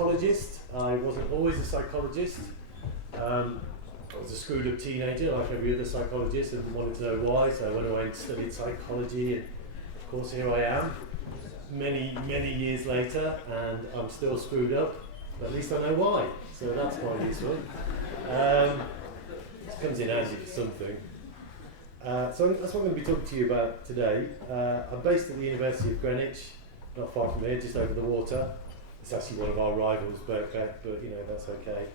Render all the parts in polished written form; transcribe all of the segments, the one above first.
psychologist. I wasn't always a psychologist. I was a screwed up teenager like every other psychologist and wanted to know why, so I went away and studied psychology, and of course here I am many years later, and I'm still screwed up, but at least I know why, so that's quite useful. It comes in handy for something. So that's what I'm going to be talking to you about today. I'm based at the University of Greenwich, not far from here, just over the water. It's actually one of our rivals, but you know, that's okay.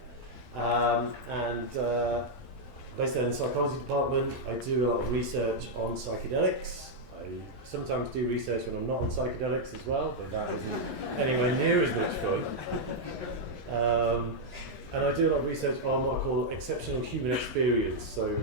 Based in the psychology department, I do a lot of research on psychedelics. I sometimes do research when I'm not on psychedelics as well, but that isn't anywhere near as much fun. And I do a lot of research on what I call exceptional human experience, so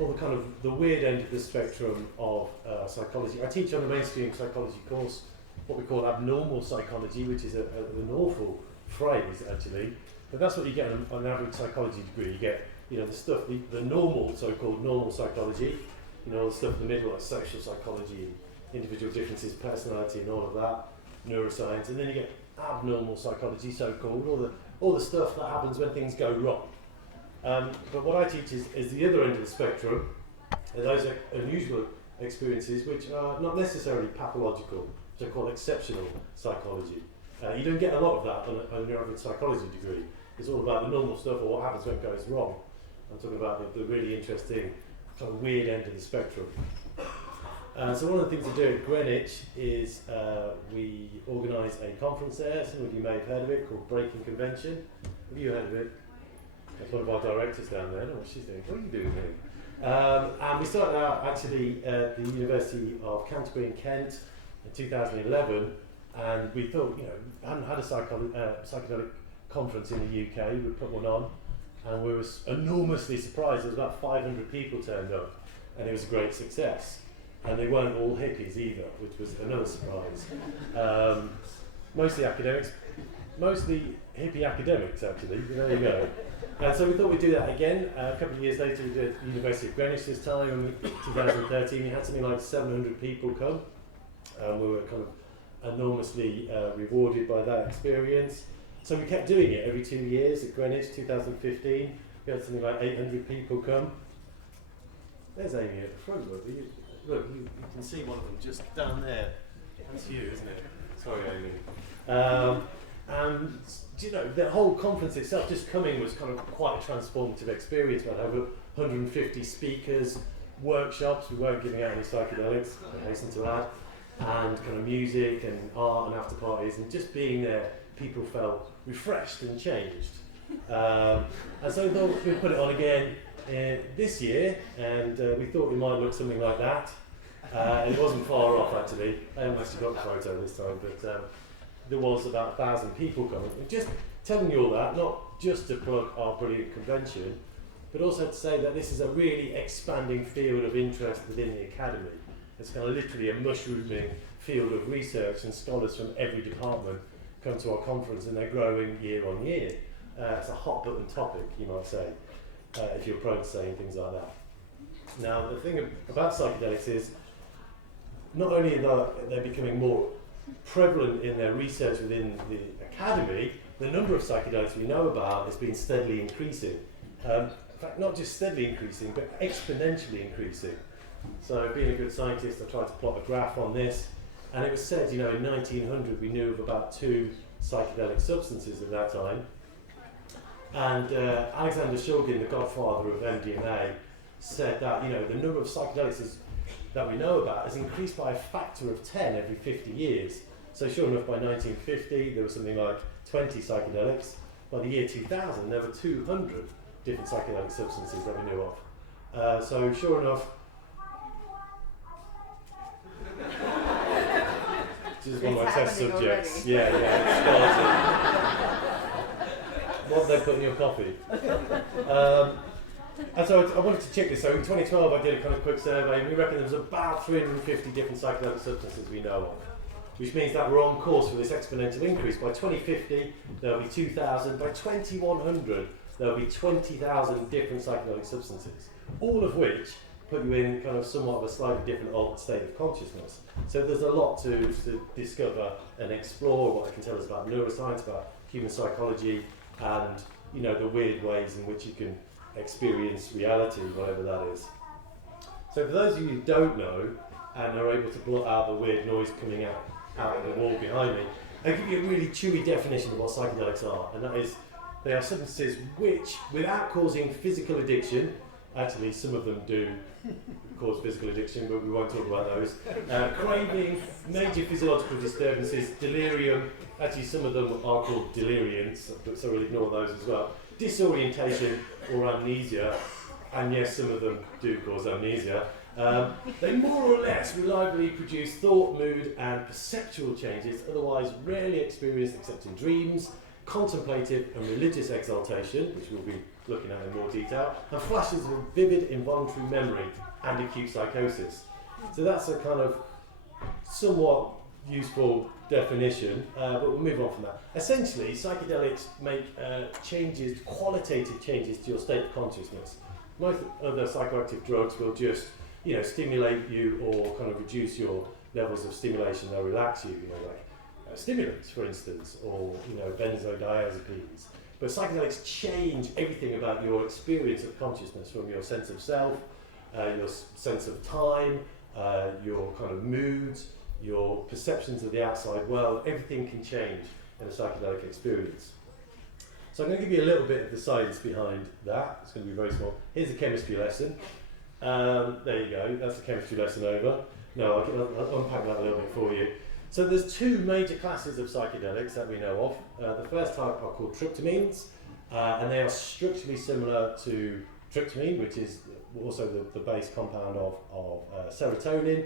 all the kind of the weird end of the spectrum of psychology. I teach on the mainstream psychology course what we call abnormal psychology, which is an awful phrase actually, but that's what you get on an average psychology degree. You get, you know, the stuff, the normal, so-called normal psychology, you know, all the stuff in the middle like social psychology, individual differences, personality and all of that, neuroscience, and then you get abnormal psychology, so-called, all the stuff that happens when things go wrong. But what I teach is the other end of the spectrum, and those are unusual experiences which are not necessarily pathological, which are called exceptional psychology. You don't get a lot of that on your average psychology degree. It's all about the normal stuff or what happens when it goes wrong. I'm talking about the really interesting, kind of weird end of the spectrum. So one of the things we do at Greenwich is we organise a conference there. Some of you may have heard of it, called Breaking Convention. Have you heard of it? That's one of our directors down there. I don't know what she's doing. What are you doing here? And we started out actually at the University of Canterbury in Kent in 2011, and we thought, you know, we hadn't had a psychedelic conference in the UK. We put one on, and we were enormously surprised. There was about 500 people turned up, and it was a great success. And they weren't all hippies either, which was another surprise. Mostly academics, mostly hippie academics actually, there you go. And so we thought we'd do that again. A couple of years later we did it at the University of Greenwich this time, in 2013. We had something like 700 people come. We were kind of enormously rewarded by that experience. So we kept doing it every 2 years at Greenwich. 2015, we had something like 800 people come. There's Amy at the front, look, you can see one of them just down there. That's you, isn't it? Sorry, Amy. And you know, the whole conference itself, just coming, was kind of quite a transformative experience. We had over 150 speakers, workshops. We weren't giving out any psychedelics, I hasten to add, and kind of music and art and after parties, and just being there, people felt refreshed and changed. And so we thought we'd put it on again this year, and we thought we might look something like that. It wasn't far off actually. I haven't actually got the photo this time, but there was about 1,000 people coming. And just telling you all that, not just to plug our brilliant convention, but also to say that this is a really expanding field of interest within the academy. It's kind of literally a mushrooming field of research, and scholars from every department come to our conference, and they're growing year on year. It's a hot button topic, you might say, if you're prone to saying things like that. Now, the thing about psychedelics is, not only are they becoming more prevalent in their research within the academy, the number of psychedelics we know about has been steadily increasing. In fact, not just steadily increasing, but exponentially increasing. So, being a good scientist, I tried to plot a graph on this, and it was said, you know, in 1900 we knew of about 2 psychedelic substances at that time. And Alexander Shulgin, the godfather of MDMA, said that, you know, the number of psychedelics that we know about has increased by a factor of 10 every 50 years. So sure enough, by 1950 there was something like 20 psychedelics. By the year 2000 there were 200 different psychedelic substances that we knew of. So sure enough, this is one of my test subjects. Already. Yeah, what they put in your coffee. And so I wanted to check this. So in 2012 I did a kind of quick survey, and we reckon there's about 350 different psychedelic substances we know of, which means that we're on course for this exponential increase. By 2050 there'll be 2,000, by 2100 there'll be 20,000 different psychedelic substances, all of which put you in kind of somewhat of a slightly different altered state of consciousness. So there's a lot to discover and explore, what it can tell us about neuroscience, about human psychology and, you know, the weird ways in which you can experience reality, whatever that is. So for those of you who don't know and are able to blot out the weird noise coming out of the wall behind me, I'll give you a really chewy definition of what psychedelics are, and that is they are substances which, without causing physical addiction, actually some of them do cause physical addiction, but we won't talk about those, craving, major physiological disturbances, delirium, actually some of them are called deliriants, so we'll ignore those as well, disorientation or amnesia, and yes, some of them do cause amnesia. They more or less reliably produce thought, mood and perceptual changes otherwise rarely experienced except in dreams, contemplative and religious exaltation, which we'll be looking at in more detail, and flashes of vivid involuntary memory and acute psychosis. So that's a kind of somewhat useful definition, but we'll move on from that. Essentially, psychedelics make changes, qualitative changes to your state of consciousness. Most other psychoactive drugs will just, you know, stimulate you or kind of reduce your levels of stimulation. They'll relax you, you know, like stimulants, for instance, or, you know, benzodiazepines. But psychedelics change everything about your experience of consciousness, from your sense of self, your sense of time, your kind of moods, your perceptions of the outside world. Everything can change in a psychedelic experience. So I'm going to give you a little bit of the science behind that. It's going to be very small. Here's a chemistry lesson. There you go, that's the chemistry lesson over. No, I'll unpack that a little bit for you. So there's two major classes of psychedelics that we know of. The first type are called tryptamines, and they are structurally similar to tryptamine, which is also the base compound of serotonin.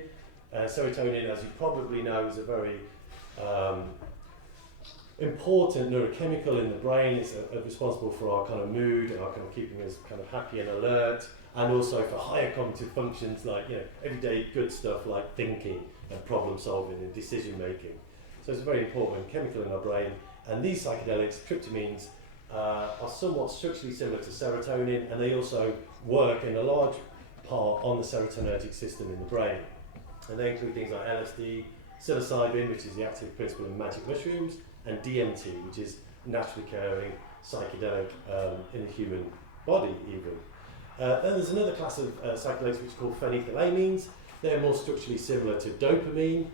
Serotonin, as you probably know, is a very important neurochemical in the brain. It's responsible for our kind of mood, our kind of keeping us kind of happy and alert, and also for higher cognitive functions like, you know, everyday good stuff like thinking and problem solving and decision making. So it's a very important chemical in our brain, and these psychedelics, tryptamines, are somewhat structurally similar to serotonin, and they also work in a large part on the serotonergic system in the brain. And they include things like LSD, psilocybin, which is the active principle in magic mushrooms, and DMT, which is naturally occurring psychedelic in the human body even. Then there's another class of psychedelics which are called phenethylamines. They're more structurally similar to dopamine.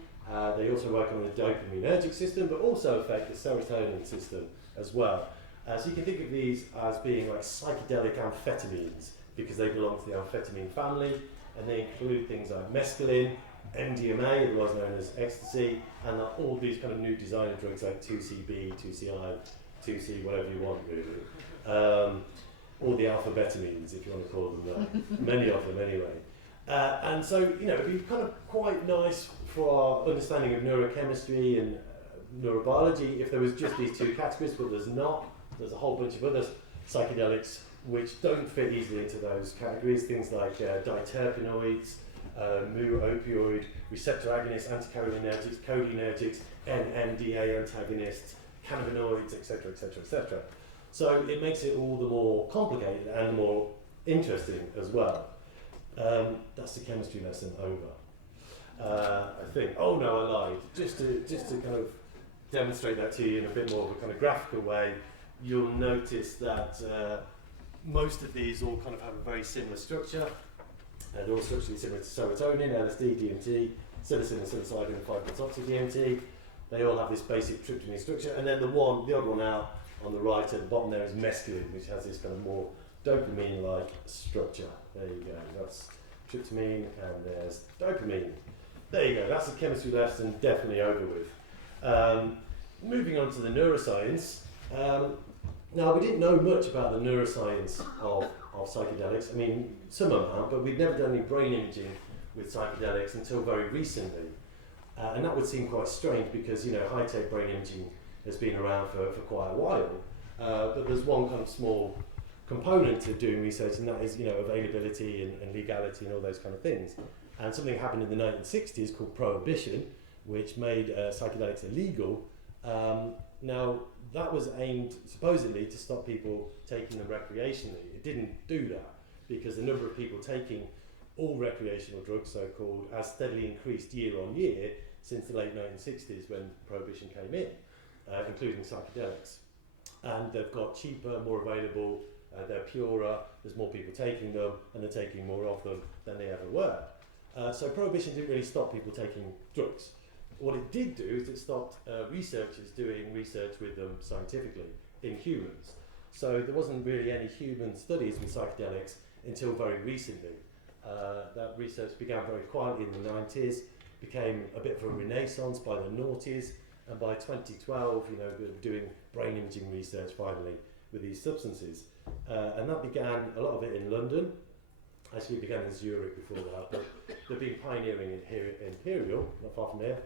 They also work on the dopaminergic system, but also affect the serotonin system as well. So you can think of these as being like psychedelic amphetamines, because they belong to the amphetamine family, and they include things like mescaline, MDMA, otherwise known as ecstasy, and all these kind of new designer drugs like 2CB, 2CI, 2C, whatever you want really. All the alphabetamines, if you want to call them that. Many of them anyway. And so, you know, it'd be kind of quite nice for our understanding of neurochemistry and neurobiology if there was just these two categories, but there's not. There's a whole bunch of other psychedelics which don't fit easily into those categories, things like diterpenoids, mu-opioid, receptor agonists, anticholinergics, cholinergics, NMDA antagonists, cannabinoids, etc., etc., etc. So it makes it all the more complicated and more interesting as well. That's the chemistry lesson over. I think. Oh no, I lied. Just to kind of demonstrate that to you in a bit more of a kind of graphical way, you'll notice that most of these all kind of have a very similar structure. They're all structurally similar to serotonin, LSD, DMT, psilocin and psilocybin and 5-methoxy-DMT. They all have this basic tryptamine structure, and then the odd one out on the right at the bottom there is mescaline, which has this kind of more dopamine-like structure. There you go, that's tryptamine, and there's dopamine. There you go, that's the chemistry lesson definitely over with. Moving on to the neuroscience. Now, we didn't know much about the neuroscience of psychedelics. I mean, some amount, but we'd never done any brain imaging with psychedelics until very recently. And that would seem quite strange because, you know, high-tech brain imaging has been around for quite a while. But there's one kind of small component to doing research, and that is, you know, availability and legality and all those kind of things. And something happened in the 1960s called prohibition, which made psychedelics illegal. Now, that was aimed supposedly to stop people taking them recreationally. It didn't do that because the number of people taking all recreational drugs, so-called, has steadily increased year on year since the late 1960s when prohibition came in, including psychedelics. and they've got cheaper, more available, they're purer, there's more people taking them, and they're taking more of them than they ever were. So prohibition didn't really stop people taking drugs. What it did do is it stopped researchers doing research with them scientifically in humans. So there wasn't really any human studies with psychedelics until very recently. That research began very quietly in the 90s, became a bit of a renaissance by the noughties, and by 2012, we were doing brain imaging research finally with these substances. And that began, a lot of it in London. Actually, it began in Zurich before that, but they've been pioneering it here in Imperial, not far from here,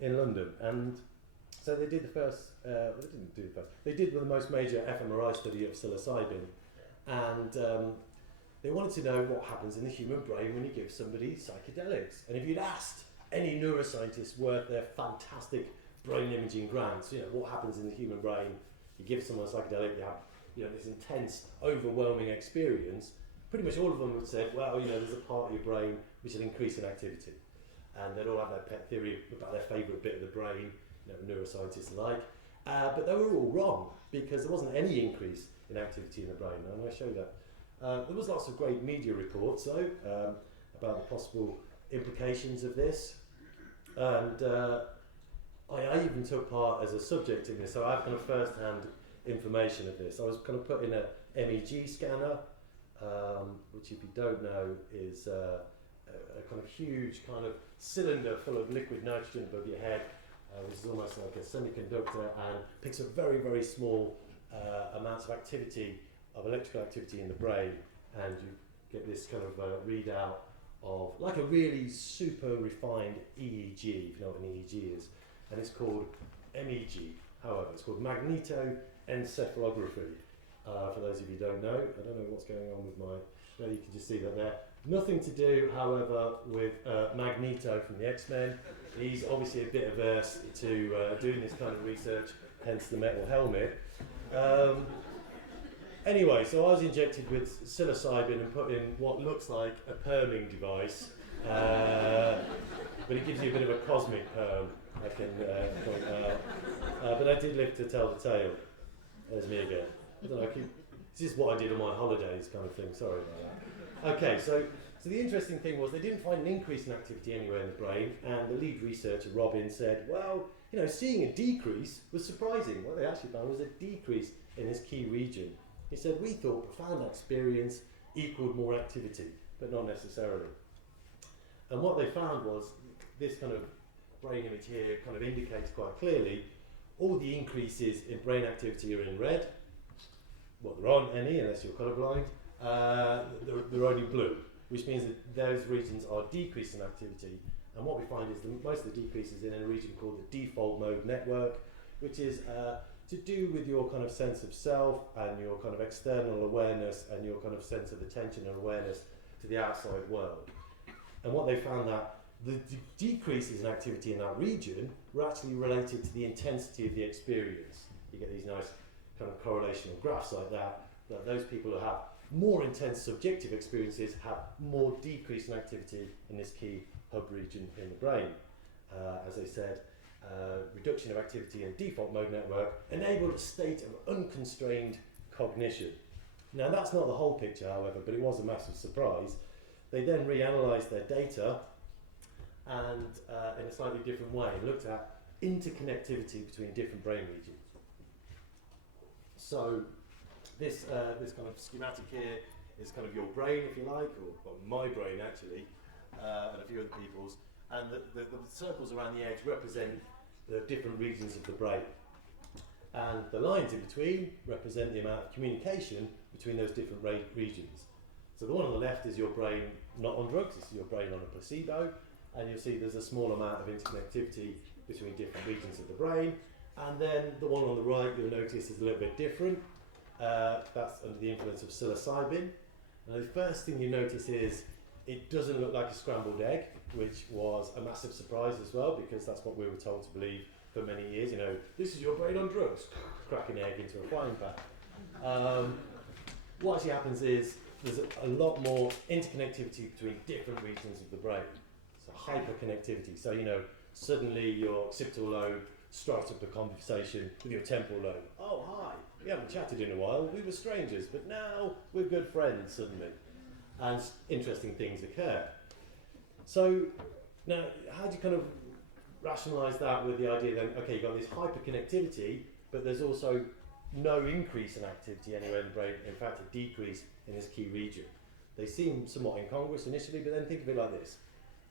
in London. And so they did the first, they didn't do the first, they did the most major fMRI study of psilocybin, and they wanted to know what happens in the human brain when you give somebody psychedelics. And if you'd asked any neuroscientist worth their fantastic brain imaging grants, what happens in the human brain, you give someone a psychedelic, you have this intense, overwhelming experience, pretty much all of them would say, well, there's a part of your brain which will increase in activity. And they'd all have their pet theory about their favourite bit of the brain, neuroscientists alike. But they were all wrong, because there wasn't any increase in activity in the brain, and I show that. There was lots of great media reports, though, about the possible implications of this. And I even took part as a subject in this, so I have kind of first-hand information of this. I was kind of put in a MEG scanner, which, if you don't know, is a kind of huge kind of cylinder full of liquid nitrogen above your head, which is almost like a semiconductor, and picks up very, very small amounts of activity, of electrical activity in the brain, and you get this kind of readout of, like a really super refined EEG, if you know what an EEG is, and it's called MEG, however, it's called magnetoencephalography. For those of you who don't know, I don't know what's going on with my, well, you can just see that there. Nothing to do, however, with Magneto from the X-Men. He's obviously a bit averse to doing this kind of research, hence the metal helmet. Anyway, so I was injected with psilocybin and put in what looks like a perming device, but it gives you a bit of a cosmic perm, I can point out. But I did live to tell the tale. There's me again. I don't know, this is what I did on my holidays kind of thing, sorry about that. Okay, so the interesting thing was they didn't find an increase in activity anywhere in the brain, and the lead researcher, Robin, said, well, seeing a decrease was surprising. What they actually found was a decrease in this key region. He said, we thought profound experience equaled more activity, but not necessarily. And what they found was this kind of brain image here kind of indicates quite clearly all the increases in brain activity are in red. Well, there aren't any unless you're colourblind. They're only blue, which means that those regions are decreasing activity. And what we find is that most of the decreases in a region called the default mode network, which is to do with your kind of sense of self and your kind of external awareness and your kind of sense of attention and awareness to the outside world. And what they found that the decreases in activity in that region were actually related to the intensity of the experience. You get these nice kind of correlational graphs like that those people who have more intense subjective experiences have more decrease in activity in this key hub region in the brain. As I said, reduction of activity in default mode network enabled a state of unconstrained cognition. Now that's not the whole picture, however, but it was a massive surprise. They then reanalyzed their data and in a slightly different way looked at interconnectivity between different brain regions. So this kind of schematic here is kind of your brain, if you like, or my brain actually, and a few other people's, and the circles around the edge represent the different regions of the brain. And the lines in between represent the amount of communication between those different regions. So the one on the left is your brain not on drugs, this is your brain on a placebo, and you'll see there's a small amount of interconnectivity between different regions of the brain. And then the one on the right, you'll notice, is a little bit different. That's under the influence of psilocybin. Now the first thing you notice is it doesn't look like a scrambled egg, which was a massive surprise as well, because that's what we were told to believe for many years. This is your brain on drugs, crack an egg into a frying pan. What actually happens is there's a lot more interconnectivity between different regions of the brain. So hyperconnectivity. So, suddenly your occipital lobe strike up a conversation with your temporal lobe. Oh, hi, we haven't chatted in a while, we were strangers, but now we're good friends suddenly. And interesting things occur. So now, how do you kind of rationalise that with the idea then, okay, you've got this hyperconnectivity, but there's also no increase in activity anywhere in the brain, in fact a decrease in this key region. They seem somewhat incongruous initially, but then think of it like this.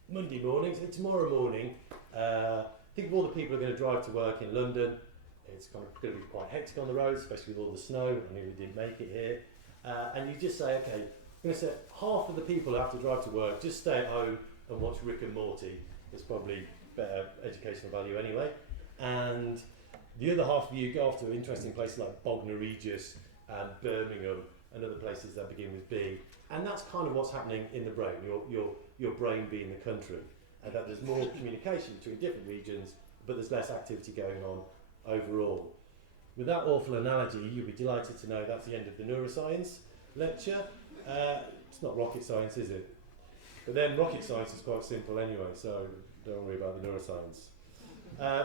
Monday morning, so tomorrow morning, think of all the people who are going to drive to work in London. It's kind of going to be quite hectic on the roads, especially with all the snow. I nearly didn't make it here. And you just say, okay, I'm going to say half of the people who have to drive to work, just stay at home and watch Rick and Morty. It's probably better educational value anyway. And the other half of you go off to interesting places like Bognor Regis and Birmingham and other places that begin with B. And that's kind of what's happening in the brain, your brain being the country. And that there's more communication between different regions, but there's less activity going on overall. With that awful analogy, you'll be delighted to know that's the end of the Neuroscience lecture. It's not rocket science, is it? But then rocket science is quite simple anyway, so don't worry about the neuroscience.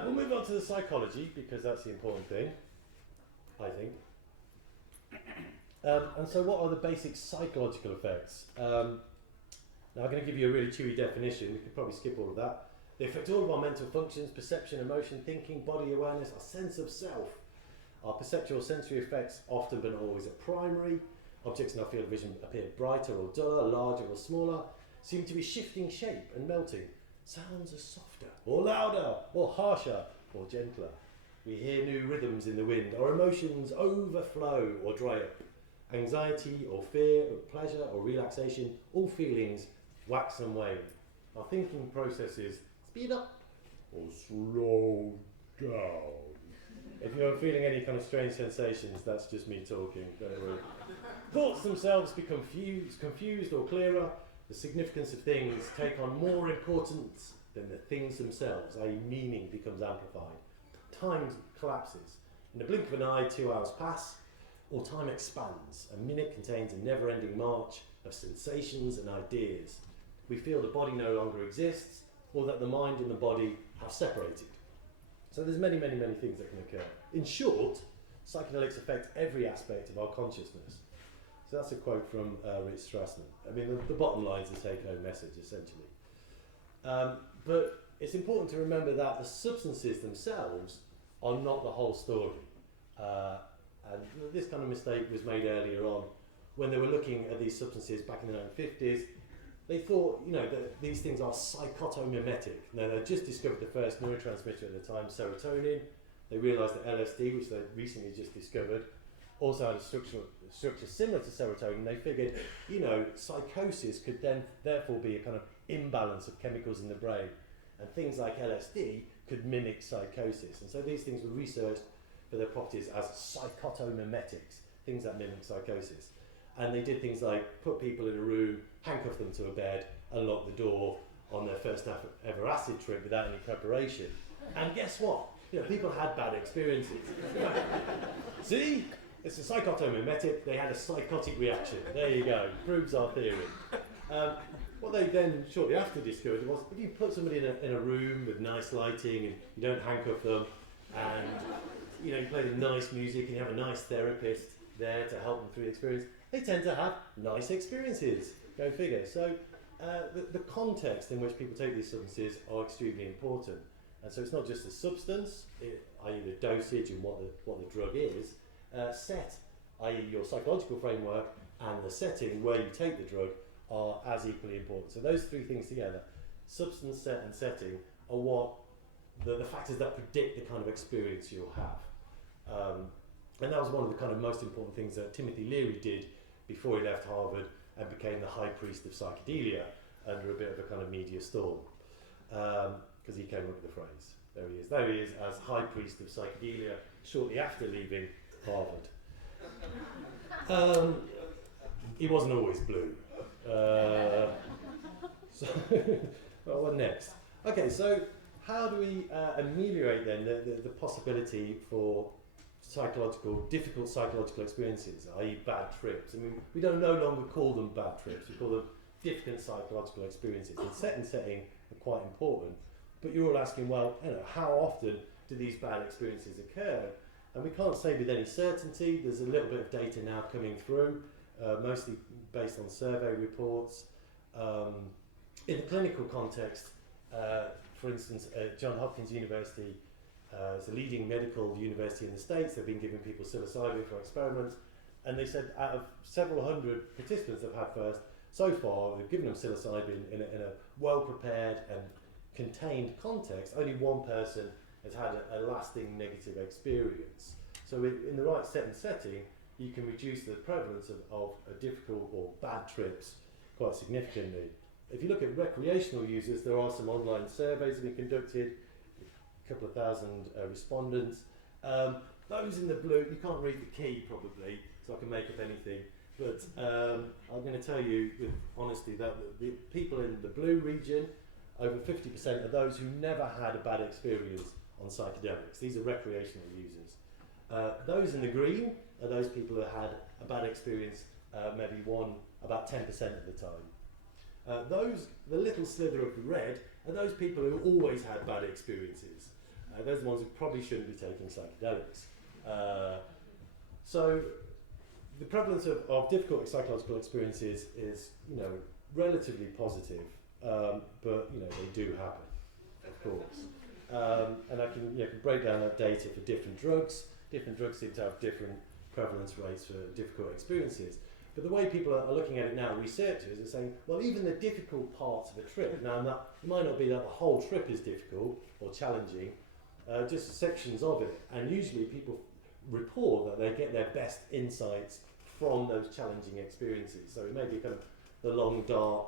We'll move on to the psychology, because that's the important thing, I think. And so what are the basic psychological effects? Now I'm going to give you a really chewy definition. We could probably skip all of that. They affect all of our mental functions: perception, emotion, thinking, body awareness, our sense of self. Our perceptual sensory effects, often but not always, are primary. Objects in our field of vision appear brighter or duller, larger or smaller, seem to be shifting shape and melting. Sounds are softer or louder or harsher or gentler. We hear new rhythms in the wind. Our emotions overflow or dry up. Anxiety or fear or pleasure or relaxation, all feelings wax and wane. Our thinking processes speed up or slow down. If you're feeling any kind of strange sensations, that's just me talking, don't worry. Thoughts themselves become confused or clearer. The significance of things take on more importance than the things themselves, i.e. meaning becomes amplified. Time collapses. In the blink of an eye, 2 hours pass, or time expands. A minute contains a never-ending march of sensations and ideas. We feel the body no longer exists, or that the mind and the body have separated. So there's many, many, many things that can occur. In short, psychedelics affect every aspect of our consciousness. So that's a quote from Rich Strassman. I mean, the bottom line is the take-home message, essentially. But it's important to remember that the substances themselves are not the whole story. And this kind of mistake was made earlier on when they were looking at these substances back in the 1950s. They thought, that these things are psychotomimetic. Now, they just discovered the first neurotransmitter at the time, serotonin. They realised that LSD, which they recently just discovered, also had a structure similar to serotonin. They figured, psychosis could then therefore be a kind of imbalance of chemicals in the brain, and things like LSD could mimic psychosis. And so these things were researched for their properties as psychotomimetics, things that mimic psychosis. And they did things like put people in a room, handcuff them to a bed, and lock the door on their first ever acid trip without any preparation. And guess what? People had bad experiences. See? It's a psychotomimetic. They had a psychotic reaction. There you go. Proves our theory. What they then shortly after discovered was if you put somebody in a room with nice lighting and you don't handcuff them, and you play the nice music and you have a nice therapist there to help them through the experience, they tend to have nice experiences. Go figure. So the context in which people take these substances are extremely important. And so it's not just the substance, i.e. the dosage and what the drug is, set, i.e. your psychological framework, and the setting where you take the drug are as equally important. So those three things together, substance, set and setting, are what the factors that predict the kind of experience you'll have. And that was one of the kind of most important things that Timothy Leary did before he left Harvard and became the high priest of psychedelia under a bit of a kind of media storm. Because he came up with the phrase. There he is. There he is as high priest of psychedelia shortly after leaving Harvard. He wasn't always blue. So, well, what next? Okay, so how do we ameliorate then the possibility for difficult psychological experiences, i.e. bad trips? I mean, we don't no longer call them bad trips, we call them difficult psychological experiences. And set and setting are quite important. But you're all asking, well, how often do these bad experiences occur? And we can't say with any certainty. There's a little bit of data now coming through, mostly based on survey reports. In the clinical context, for instance, Johns Hopkins University is a leading medical university in the States. They've been giving people psilocybin for experiments, and they said out of several hundred participants they've had first, so far they've given them psilocybin in a well-prepared and contained context. Only one person has had a lasting negative experience. So in the right setting, you can reduce the prevalence of difficult or bad trips quite significantly. If you look at recreational users, there are some online surveys that have been conducted, a couple of thousand respondents. Those in the blue, you can't read the key probably, so I can make up anything, but I'm going to tell you with honesty that the people in the blue region, over 50% are those who never had a bad experience on psychedelics. These are recreational users. Those in the green are those people who had a bad experience, maybe about 10% of the time. The little slither of the red are those people who always had bad experiences. Those are the ones who probably shouldn't be taking psychedelics. So the prevalence of difficult psychological experiences is, relatively positive, but they do happen, of course. And I can break down that data for different drugs. Different drugs seem to have different prevalence rates for difficult experiences. But the way people are looking at it now, researchers are saying, well, even the difficult parts of a trip, now it might not be that the whole trip is difficult or challenging, just sections of it. And usually people report that they get their best insights from those challenging experiences. So it may be kind of the long, dark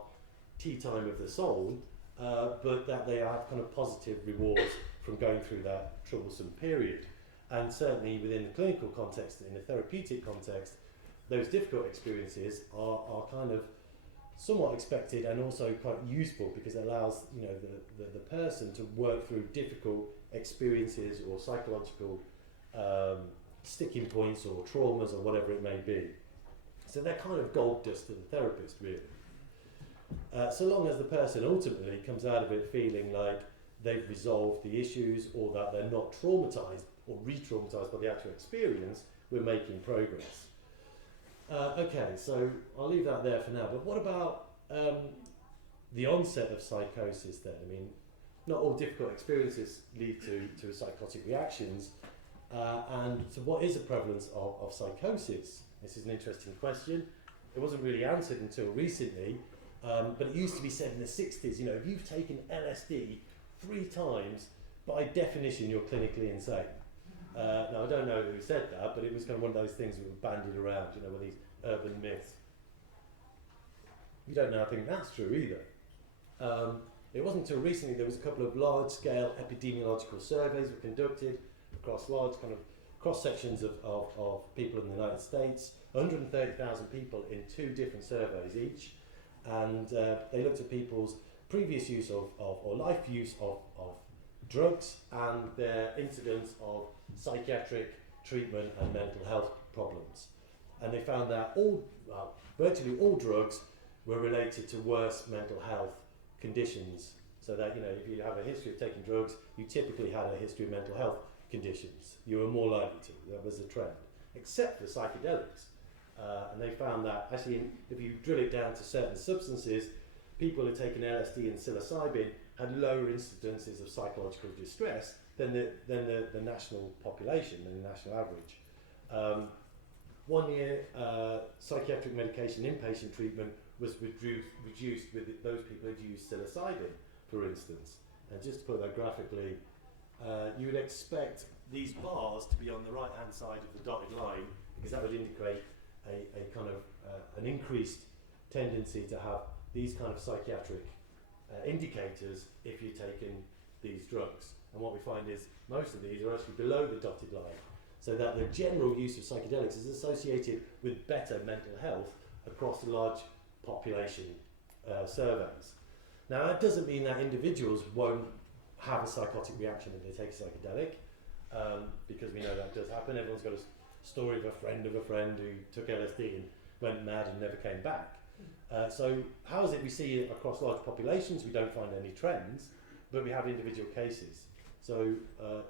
tea time of the soul, but that they have kind of positive rewards from going through that troublesome period. And certainly within the clinical context, in the therapeutic context, those difficult experiences are kind of somewhat expected and also quite useful, because it allows the person to work through difficult experiences or psychological sticking points or traumas or whatever it may be. So they're kind of gold dust to the therapist, really. So long as the person ultimately comes out of it feeling like they've resolved the issues, or that they're not traumatized or re-traumatized by the actual experience, we're making progress. Okay, so I'll leave that there for now. But what about the onset of psychosis then? I mean, not all difficult experiences lead to psychotic reactions. And so what is the prevalence of psychosis? This is an interesting question. It wasn't really answered until recently, but it used to be said in the 60s, if you've taken LSD 3 times, by definition you're clinically insane. Now I don't know who said that, but it was kind of one of those things that were bandied around, with these urban myths. You don't now think that's true either. It wasn't until recently there was a couple of large-scale epidemiological surveys were conducted across large kind of cross-sections of people in the United States, 130,000 people in 2 different surveys each, and they looked at people's previous use or life use of drugs and their incidence of psychiatric treatment and mental health problems. And they found that virtually all drugs were related to worse mental health conditions. So that, if you have a history of taking drugs, you typically had a history of mental health conditions. You were more likely to. That was a trend. Except for psychedelics. And they found that, actually, if you drill it down to certain substances, people who had taken LSD and psilocybin had lower incidences of psychological distress than the national population, than the national average. 1 year, psychiatric medication inpatient treatment was reduced with those people who had used psilocybin, for instance. And just to put that graphically, you would expect these bars to be on the right-hand side of the dotted line, because that would indicate a kind of an increased tendency to have these kind of psychiatric indicators if you're taking these drugs. And what we find is most of these are actually below the dotted line, so that the general use of psychedelics is associated with better mental health across large population surveys. Now that doesn't mean that individuals won't have a psychotic reaction if they take a psychedelic, because we know that does happen. Everyone's got a story of a friend who took LSD and went mad and never came back. So how is it we see it across large populations? We don't find any trends, but we have individual cases. So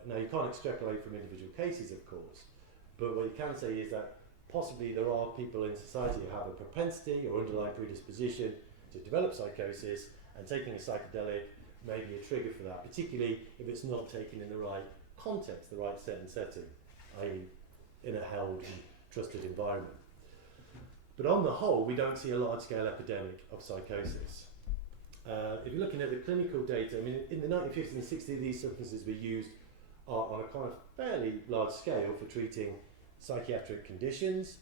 now you can't extrapolate from individual cases, of course, but what you can say is that possibly there are people in society who have a propensity or underlying predisposition to develop psychosis, and taking a psychedelic may be a trigger for that, particularly if it's not taken in the right context, the right set and setting, i.e. in a held and trusted environment. But on the whole, we don't see a large-scale epidemic of psychosis. If you're looking at the clinical data, I mean, in the 1950s and 60s, these substances were used on a kind of fairly large scale for treating psychiatric conditions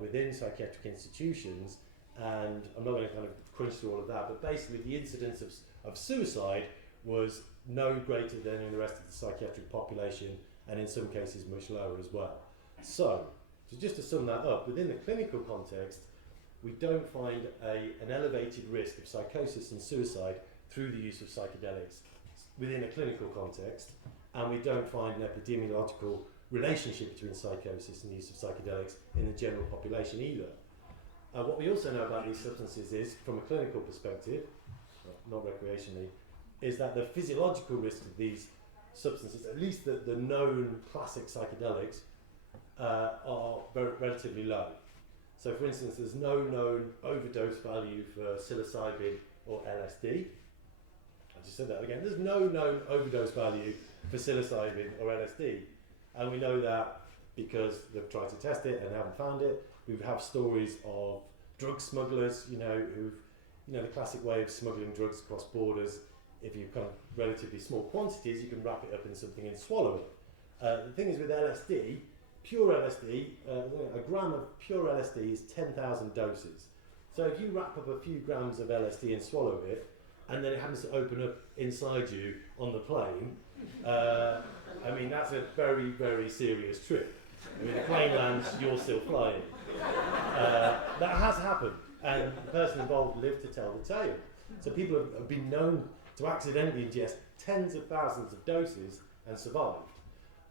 within psychiatric institutions, and I'm not going to kind of crunch through all of that, but basically the incidence of suicide was no greater than in the rest of the psychiatric population, and in some cases much lower as well. So just to sum that up, within the clinical context, we don't find an elevated risk of psychosis and suicide through the use of psychedelics within a clinical context, and we don't find an epidemiological relationship between psychosis and the use of psychedelics in the general population either. What we also know about these substances is, from a clinical perspective, not recreationally, is that the physiological risk of these substances, at least the known classic psychedelics, are relatively low. So for instance, there's no known overdose value for psilocybin or LSD. I just said that again. There's no known overdose value for psilocybin or LSD. And we know that because they've tried to test it and haven't found it. We have stories of drug smugglers, who've, the classic way of smuggling drugs across borders. If you've kind of relatively small quantities, you can wrap it up in something and swallow it. The thing is with LSD, pure LSD, a gram of pure LSD is 10,000 doses. So if you wrap up a few grams of LSD and swallow it, and then it happens to open up inside you on the plane, that's a very, very serious trip. The plane lands, you're still flying. That has happened, and the person involved lived to tell the tale. So people have been known to accidentally ingest tens of thousands of doses and survived.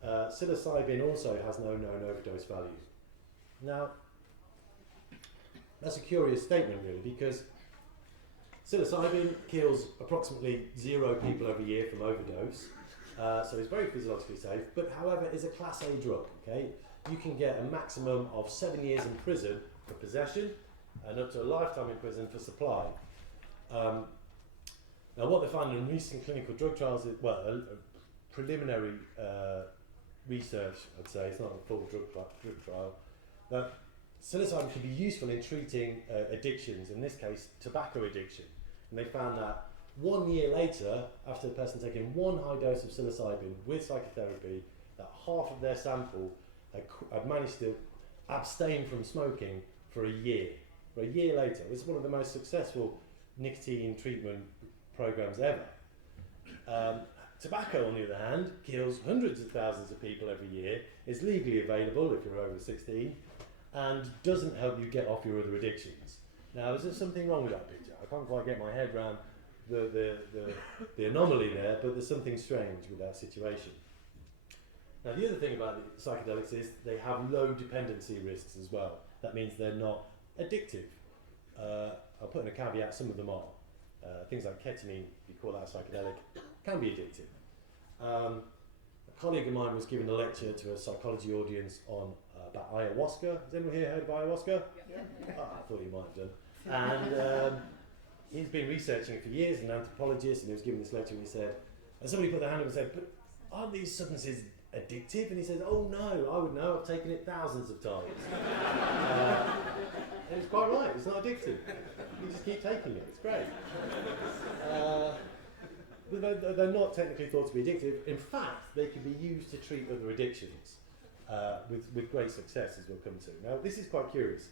Psilocybin also has no known overdose value. Now, that's a curious statement really, because psilocybin kills approximately 0 people every year from overdose, so it's very physiologically safe, but however is a class A drug, okay? You can get a maximum of 7 years in prison for possession and up to a lifetime in prison for supply. Now what they found in recent clinical drug trials is, a preliminary research, I'd say, it's not a full drug trial, that psilocybin can be useful in treating addictions, in this case tobacco addiction. And they found that 1 year later, after the person taking one high dose of psilocybin with psychotherapy, that half of their sample had managed to abstain from smoking for a year. For a year later. This is one of the most successful nicotine treatment programs ever. Tobacco, on the other hand, kills hundreds of thousands of people every year, is legally available if you're over 16, and doesn't help you get off your other addictions. Now, is there something wrong with that picture? I can't quite get my head around the anomaly there, but there's something strange with that situation. Now, the other thing about the psychedelics is they have low dependency risks as well. That means they're not addictive. I'll put in a caveat, some of them are. Things like ketamine, if you call that a psychedelic, can be addictive. A colleague of mine was giving a lecture to a psychology audience on about ayahuasca. Has anyone here heard of ayahuasca? Yeah. Oh, I thought you might have done. And he's been researching it for years, an anthropologist, and he was giving this lecture and he said, and somebody put their hand up and said, but aren't these substances addictive? And he says, oh no, I would know, I've taken it thousands of times. And it's quite right, it's not addictive. You just keep taking it, it's great. But they're not technically thought to be addictive. In fact, they can be used to treat other addictions with great success, as we'll come to. Now, this is quite curious,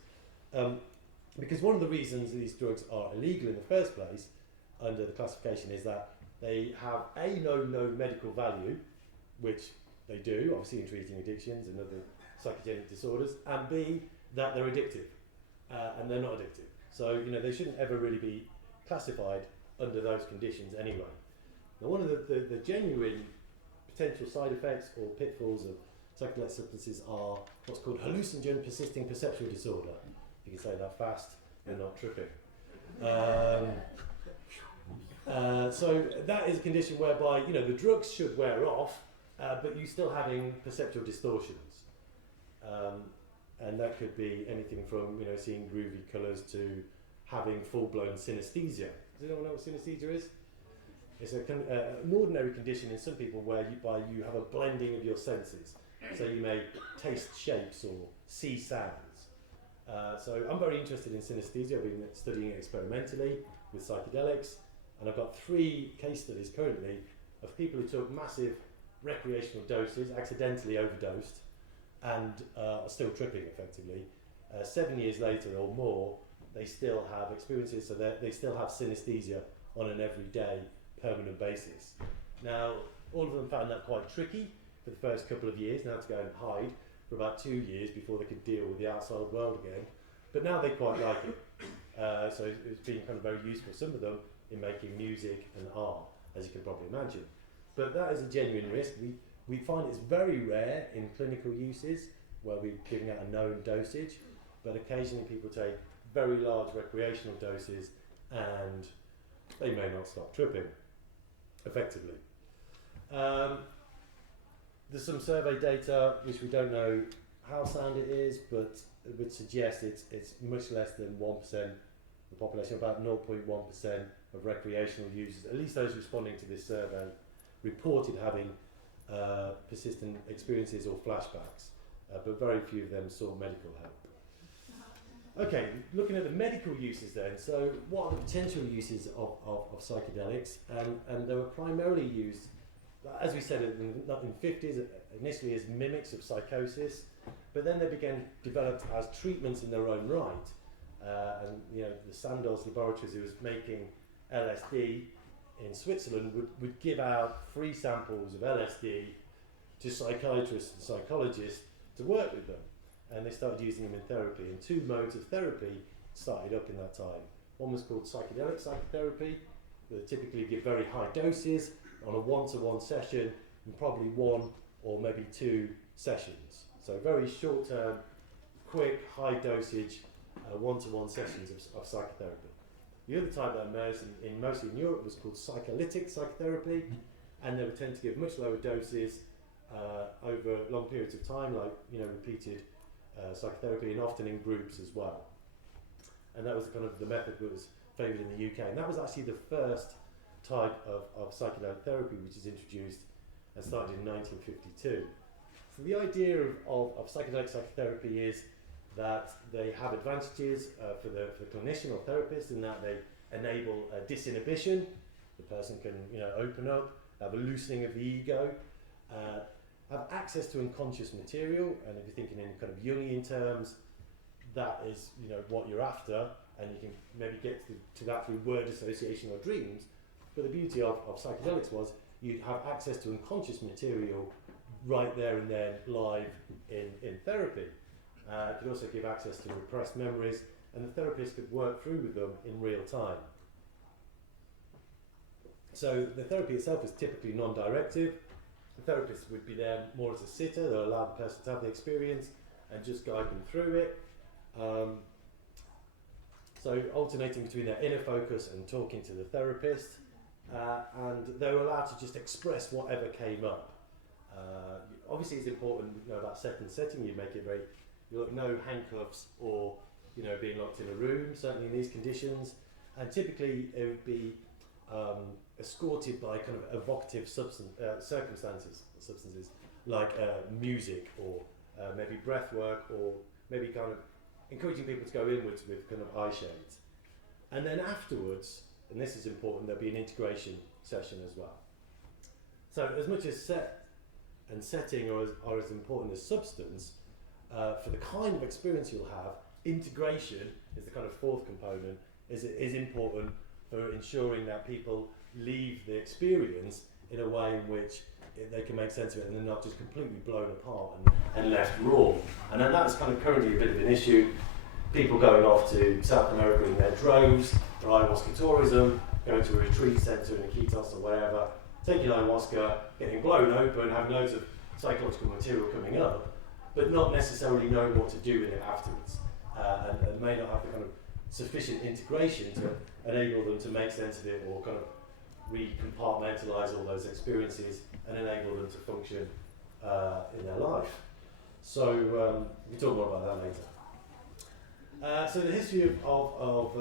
because one of the reasons these drugs are illegal in the first place, under the classification, is that they have no known medical value, which they do, obviously in treating addictions and other psychogenic disorders, and B, that they're addictive, and they're not addictive. So, they shouldn't ever really be classified under those conditions anyway. Now, one of the genuine potential side effects or pitfalls of psychedelic substances are what's called hallucinogen persisting perceptual disorder. If you can say that fast, you're not tripping. So that is a condition whereby, you know, the drugs should wear off, but you're still having perceptual distortions. And that could be anything from, you know, seeing groovy colours to having full-blown synesthesia. Does anyone know what synesthesia is? It's an ordinary condition in some people whereby you have a blending of your senses. So you may taste shapes or see sounds. So I'm very interested in synesthesia. I've been studying it experimentally with psychedelics, and I've got 3 case studies currently of people who took massive recreational doses, accidentally overdosed, and are still tripping effectively. 7 years later or more, they still have experiences, so they still have synesthesia on an everyday, permanent basis. Now, all of them found that quite tricky for the first couple of years, now to go and hide for about 2 years before they could deal with the outside world again. But now they quite like it. So it's been kind of very useful, some of them, in making music and art, as you can probably imagine. But that is a genuine risk. We find it's very rare in clinical uses where we're giving out a known dosage, but occasionally people take very large recreational doses and they may not stop tripping effectively. There's some survey data which we don't know how sound it is, but it would suggest it's much less than 1% of the population, about 0.1% of recreational users, at least those responding to this survey, reported having persistent experiences or flashbacks, but very few of them sought medical help. Okay, looking at the medical uses then, so what are the potential uses of psychedelics? And they were primarily used, as we said, in the 50s, initially as mimics of psychosis, but then they began developed as treatments in their own right. And you know, the Sandoz laboratories who was making LSD in Switzerland would give out free samples of LSD to psychiatrists and psychologists to work with them. And they started using them in therapy. And 2 modes of therapy started up in that time. One was called psychedelic psychotherapy. They typically give very high doses on a 1-to-1 session, and probably 1 or maybe 2 sessions. So very short-term, quick, high dosage, 1-to-1 sessions of psychotherapy. The other type that emerged mostly in Europe was called psycholytic psychotherapy, and they would tend to give much lower doses over long periods of time, like, you know, repeated psychotherapy, and often in groups as well. And that was kind of the method that was favoured in the UK. And that was actually the first type of psychedelic therapy which was introduced and started in 1952. So the idea of psychedelic psychotherapy is that they have advantages for the clinician or therapist in that they enable disinhibition. The person can, you know, open up, have a loosening of the ego, have access to unconscious material, and if you're thinking in kind of Jungian terms, that is, you know, what you're after, and you can maybe get to that through word association or dreams. But the beauty of psychedelics was you'd have access to unconscious material right there and then live in therapy. It could also give access to repressed memories, and the therapist could work through with them in real time. So the therapy itself is typically non-directive. The therapist would be there more as a sitter. They'll allow the person to have the experience and just guide them through it. So alternating between their inner focus and talking to the therapist, and they were allowed to just express whatever came up. Obviously it's important, you know, about setting. You make it very, no handcuffs or, you know, being locked in a room, certainly in these conditions. And typically it would be escorted by kind of evocative circumstances, like music or maybe breath work, or maybe kind of encouraging people to go inwards with kind of eye shades. And then afterwards, and this is important, there'll be an integration session as well. So as much as set and setting are as important as substance, for the kind of experience you'll have, integration is the kind of fourth component, is important for ensuring that people leave the experience in a way in which they can make sense of it and they're not just completely blown apart and left raw. And then that's kind of currently a bit of an issue. People going off to South America in their droves for ayahuasca tourism, going to a retreat centre in Iquitos or wherever, taking ayahuasca, getting blown open, having loads of psychological material coming up, but not necessarily knowing what to do with it afterwards. And may not have the kind of sufficient integration to enable them to make sense of it or kind of recompartmentalise all those experiences and enable them to function in their life. So we can talk more about that later. So the history of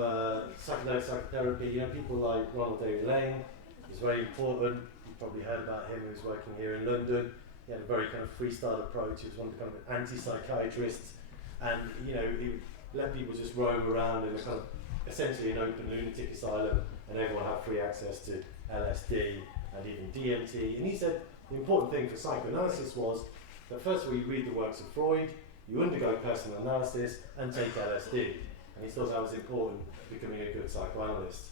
psychedelic psychotherapy, people like Ronald David Lane is very important. You've probably heard about him. He was working here in London. He had a very kind of freestyle approach. He was one of the kind of anti-psychiatrists, and he let people just roam around in a kind of essentially an open lunatic asylum, and everyone had free access to LSD and even DMT. And he said the important thing for psychoanalysis was that first of all, you read the works of Freud, you undergo personal analysis, and take LSD. And he thought that was important for becoming a good psychoanalyst.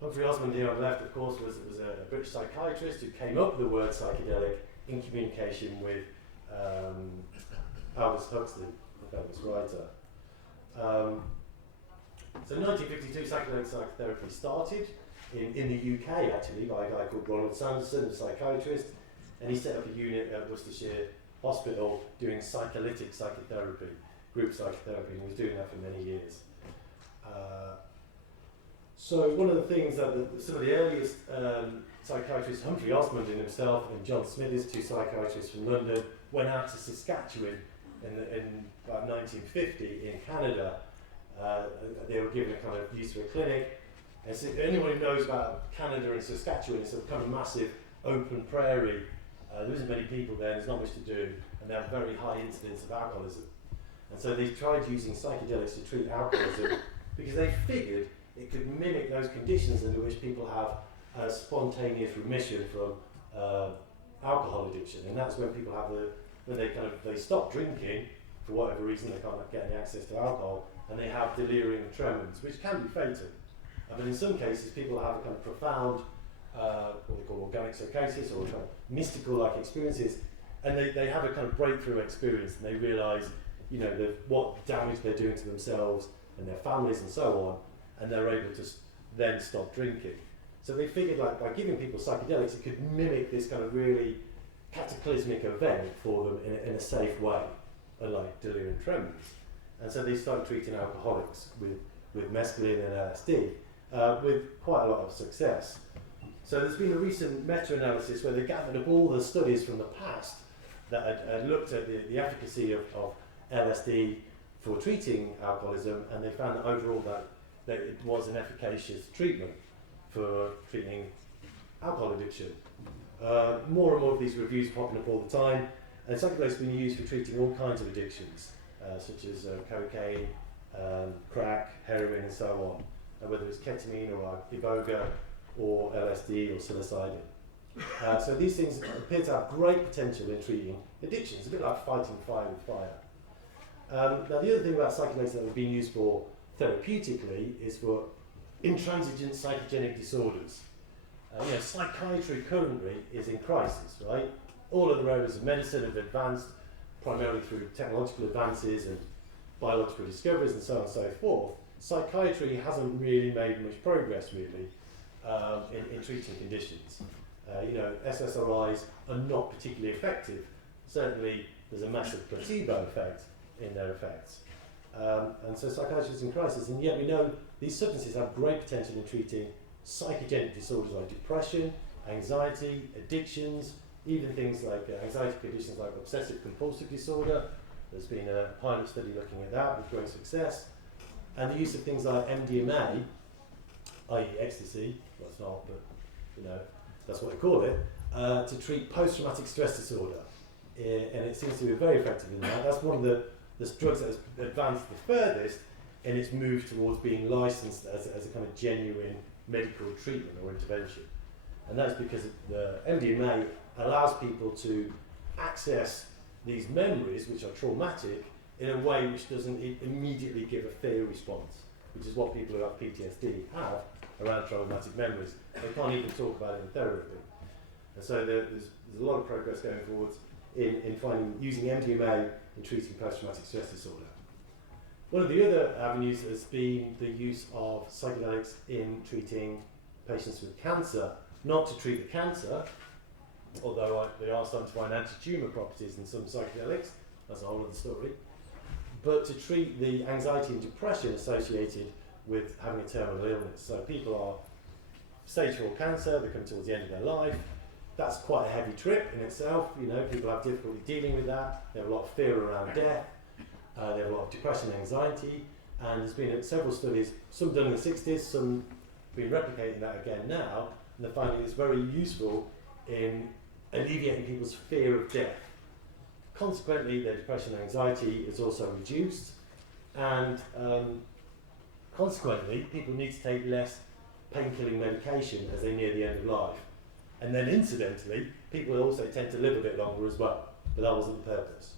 Humphrey Osmond here on the left, of course, was a British psychiatrist who came up with the word psychedelic in communication with Aldous Huxley, the famous writer. So in 1952, psychedelic psychotherapy started in the UK, actually, by a guy called Ronald Sanderson, a psychiatrist, and he set up a unit at Worcestershire Hospital doing psycholytic psychotherapy, group psychotherapy, and he was doing that for many years. So one of the things that some of the earliest psychiatrists, Humphrey Osmond and himself and John Smithers, two psychiatrists from London, went out to Saskatchewan in about 1950 in Canada. They were given a kind of use for a clinic. And so anyone who knows about Canada and Saskatchewan, it's a kind of massive open prairie. There isn't many people there, there's not much to do, and they have very high incidence of alcoholism. And so they tried using psychedelics to treat alcoholism because they figured it could mimic those conditions under which people have a spontaneous remission from alcohol addiction. And that's when people have when they stop drinking for whatever reason, they can't get any access to alcohol, and they have delirium tremens, which can be fatal. I mean, in some cases, people have a kind of profound, what they call organic psychosis, or kind of mystical-like experiences, and they have a kind of breakthrough experience, and they realise, what damage they're doing to themselves and their families and so on, and they're able to then stop drinking. So they figured, like, by giving people psychedelics, it could mimic this kind of really cataclysmic event for them in a safe way, unlike delirium tremens. And so they started treating alcoholics with mescaline and LSD with quite a lot of success. So there's been a recent meta-analysis where they gathered up all the studies from the past that had looked at the efficacy of LSD for treating alcoholism, and they found that overall that it was an efficacious treatment for treating alcohol addiction. More and more of these reviews popping up all the time, and psychedelics have been used for treating all kinds of addictions, such as cocaine, crack, heroin, and so on, whether it's ketamine or iboga or LSD or psilocybin. So these things appear to have great potential in treating addictions, a bit like fighting fire with fire. Now the other thing about psychedelics that have been used for therapeutically is for intransigent psychogenic disorders. Psychiatry currently is in crisis, right? All other areas of medicine have advanced primarily through technological advances and biological discoveries and so on and so forth. Psychiatry hasn't really made much progress, really, in treating conditions. SSRIs are not particularly effective. Certainly, there's a massive placebo effect in their effects. And so psychiatry is in crisis, and yet we know these substances have great potential in treating psychogenic disorders like depression, anxiety, addictions, even things like anxiety conditions like obsessive compulsive disorder. There's been a pilot study looking at that with great success. And the use of things like MDMA, i.e. ecstasy, well it's not, but that's what they call it, to treat post-traumatic stress disorder. And it seems to be very effective in that. That's one of the drugs that has advanced the furthest in its move towards being licensed as a kind of genuine medical treatment or intervention. And that's because the MDMA allows people to access these memories, which are traumatic, in a way which doesn't immediately give a fear response, which is what people who have PTSD have around traumatic memories. They can't even talk about it in therapy. And so there's a lot of progress going forward in using MDMA in treating post-traumatic stress disorder. One of the other avenues has been the use of psychedelics in treating patients with cancer, not to treat the cancer, although they are starting to find anti-tumour properties in some psychedelics, that's a whole other story, but to treat the anxiety and depression associated with having a terminal illness. So people are stage 4 cancer, they come towards the end of their life. That's quite a heavy trip in itself. You know, people have difficulty dealing with that. They have a lot of fear around death. They have a lot of depression and anxiety. And there's been several studies, some done in the 60s, some been replicating that again now, and they're finding it's very useful in alleviating people's fear of death. Consequently, their depression and anxiety is also reduced, and consequently, people need to take less pain-killing medication as they near the end of life. And then incidentally, people also tend to live a bit longer as well, but that wasn't the purpose.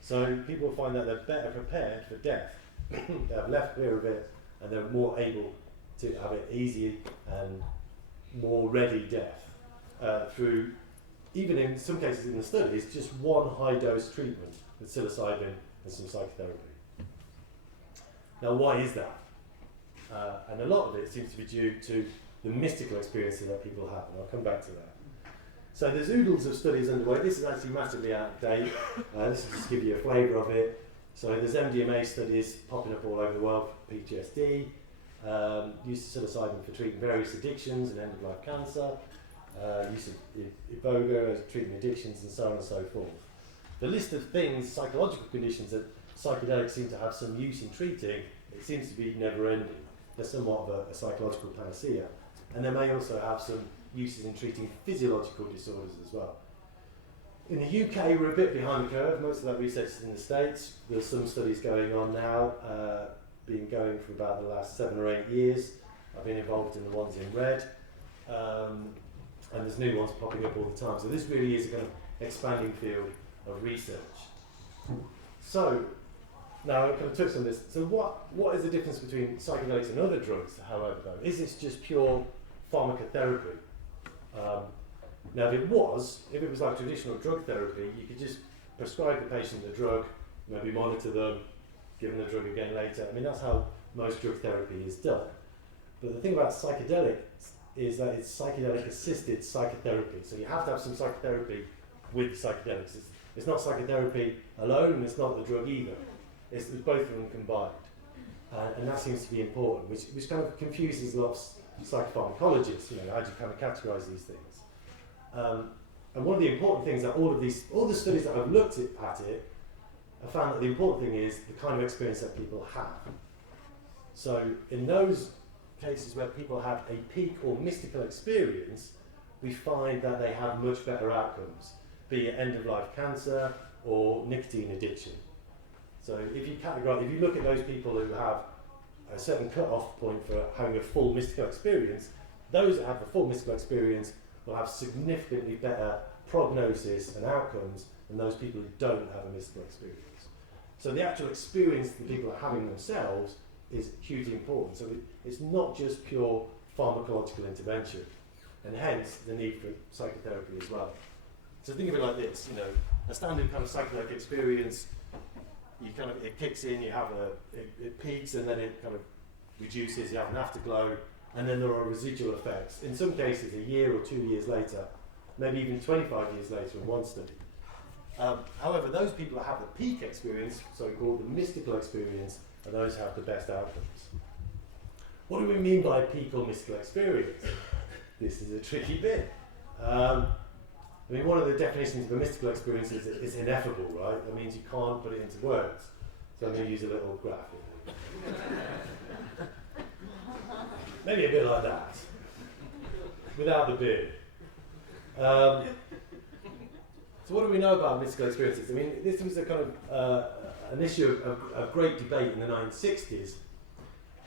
So people find that they're better prepared for death. They have less fear of it, and they're more able to have it easy and more ready death through, even in some cases in the studies, just one high-dose treatment with psilocybin and some psychotherapy. Now, why is that? And a lot of it seems to be due to the mystical experiences that people have, and I'll come back to that. So there's oodles of studies underway. This is actually massively out of date. This will just give you a flavour of it. So there's MDMA studies popping up all over the world for PTSD, use of psilocybin for treating various addictions and end-of-life cancer, use of iboga as treating addictions, and so on and so forth. The list of things, psychological conditions that psychedelics seem to have some use in treating, it seems to be never-ending. They're somewhat of a psychological panacea. And they may also have some uses in treating physiological disorders as well. In the UK, we're a bit behind the curve. Most of that research is in the States. There's some studies going on now, been going for about the last 7 or 8 years. I've been involved in the ones in red, and there's new ones popping up all the time. So this really is a kind of expanding field of research. So, now I kind of touched on this. So what is the difference between psychedelics and other drugs, however, though? Is this just pure pharmacotherapy? Now, if it was like traditional drug therapy, you could just prescribe the patient the drug, maybe monitor them, give them the drug again later. I mean, that's how most drug therapy is done. But the thing about psychedelics is that it's psychedelic-assisted psychotherapy. So you have to have some psychotherapy with the psychedelics. It's not psychotherapy alone, and it's not the drug either. It's both of them combined. And that seems to be important, which kind of confuses lots of psychopharmacologists. You know, how do you kind of categorize these things? And one of the important things that all the studies that I've looked at it, have found that the important thing is the kind of experience that people have. So in those cases where people have a peak or mystical experience, we find that they have much better outcomes, be it end-of-life cancer or nicotine addiction. So if you look at those people who have a certain cut-off point for having a full mystical experience, those that have the full mystical experience will have significantly better prognosis and outcomes than those people who don't have a mystical experience. So the actual experience that people are having themselves is hugely important. So it's not just pure pharmacological intervention, and hence the need for psychotherapy as well. So think of it like this, you know, a standard kind of psychedelic experience, it kicks in, it peaks, and then it kind of reduces, you have an afterglow, and then there are residual effects. In some cases, a year or 2 years later, maybe even 25 years later in one study. However, those people that have the peak experience, so-called the mystical experience, are those who have the best outcomes. What do we mean by peak or mystical experience? This is a tricky bit. I mean, one of the definitions of a mystical experience is it's ineffable, right? That means you can't put it into words. So I'm going to use a little graph here. Maybe a bit like that, without the beard. So what do we know about mystical experiences? I mean, this was a kind of an issue of great debate in the 1960s.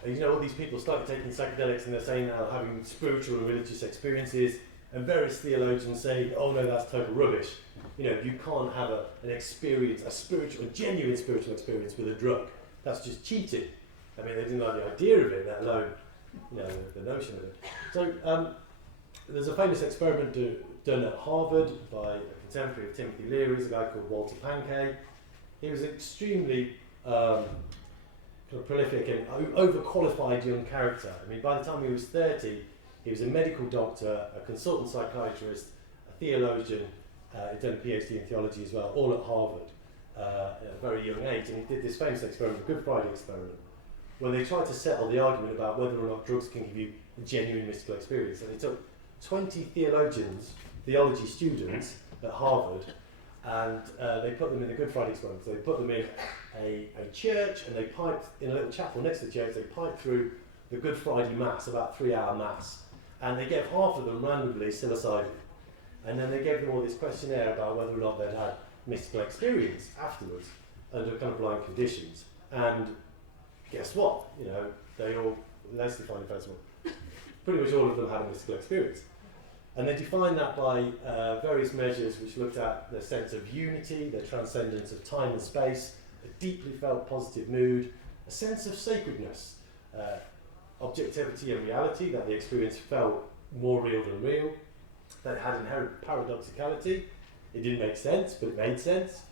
You know, all these people started taking psychedelics and they're saying they're having spiritual and religious experiences, and various theologians say, oh no, that's total rubbish. You know, you can't have an experience, a genuine spiritual experience with a drug. That's just cheating. I mean, they didn't like the idea of it, let alone, you know, the notion of it. So there's a famous experiment done at Harvard by a contemporary of Timothy Leary's, a guy called Walter Pankey. He was an extremely kind of prolific and overqualified young character. I mean, by the time he was 30, he was a medical doctor, a consultant psychiatrist, a theologian, he'd done a PhD in theology as well, all at Harvard at a very young age. And he did this famous experiment, the Good Friday experiment, where they tried to settle the argument about whether or not drugs can give you a genuine mystical experience. And they took 20 theology students at Harvard, and they put them in the Good Friday experiment. So they put them in a church, and they piped, in a little chapel next to the church, they piped through the Good Friday Mass, about 3-hour Mass, and they gave half of them randomly psilocybin. And then they gave them all this questionnaire about whether or not they'd had mystical experience afterwards under kind of blind conditions. And guess what? You know, let's define it first of all. Pretty much all of them had a mystical experience. And they defined that by various measures which looked at their sense of unity, their transcendence of time and space, a deeply felt positive mood, a sense of sacredness, objectivity and reality, that the experience felt more real than real, that it had inherent paradoxicality, it didn't make sense, but it made sense,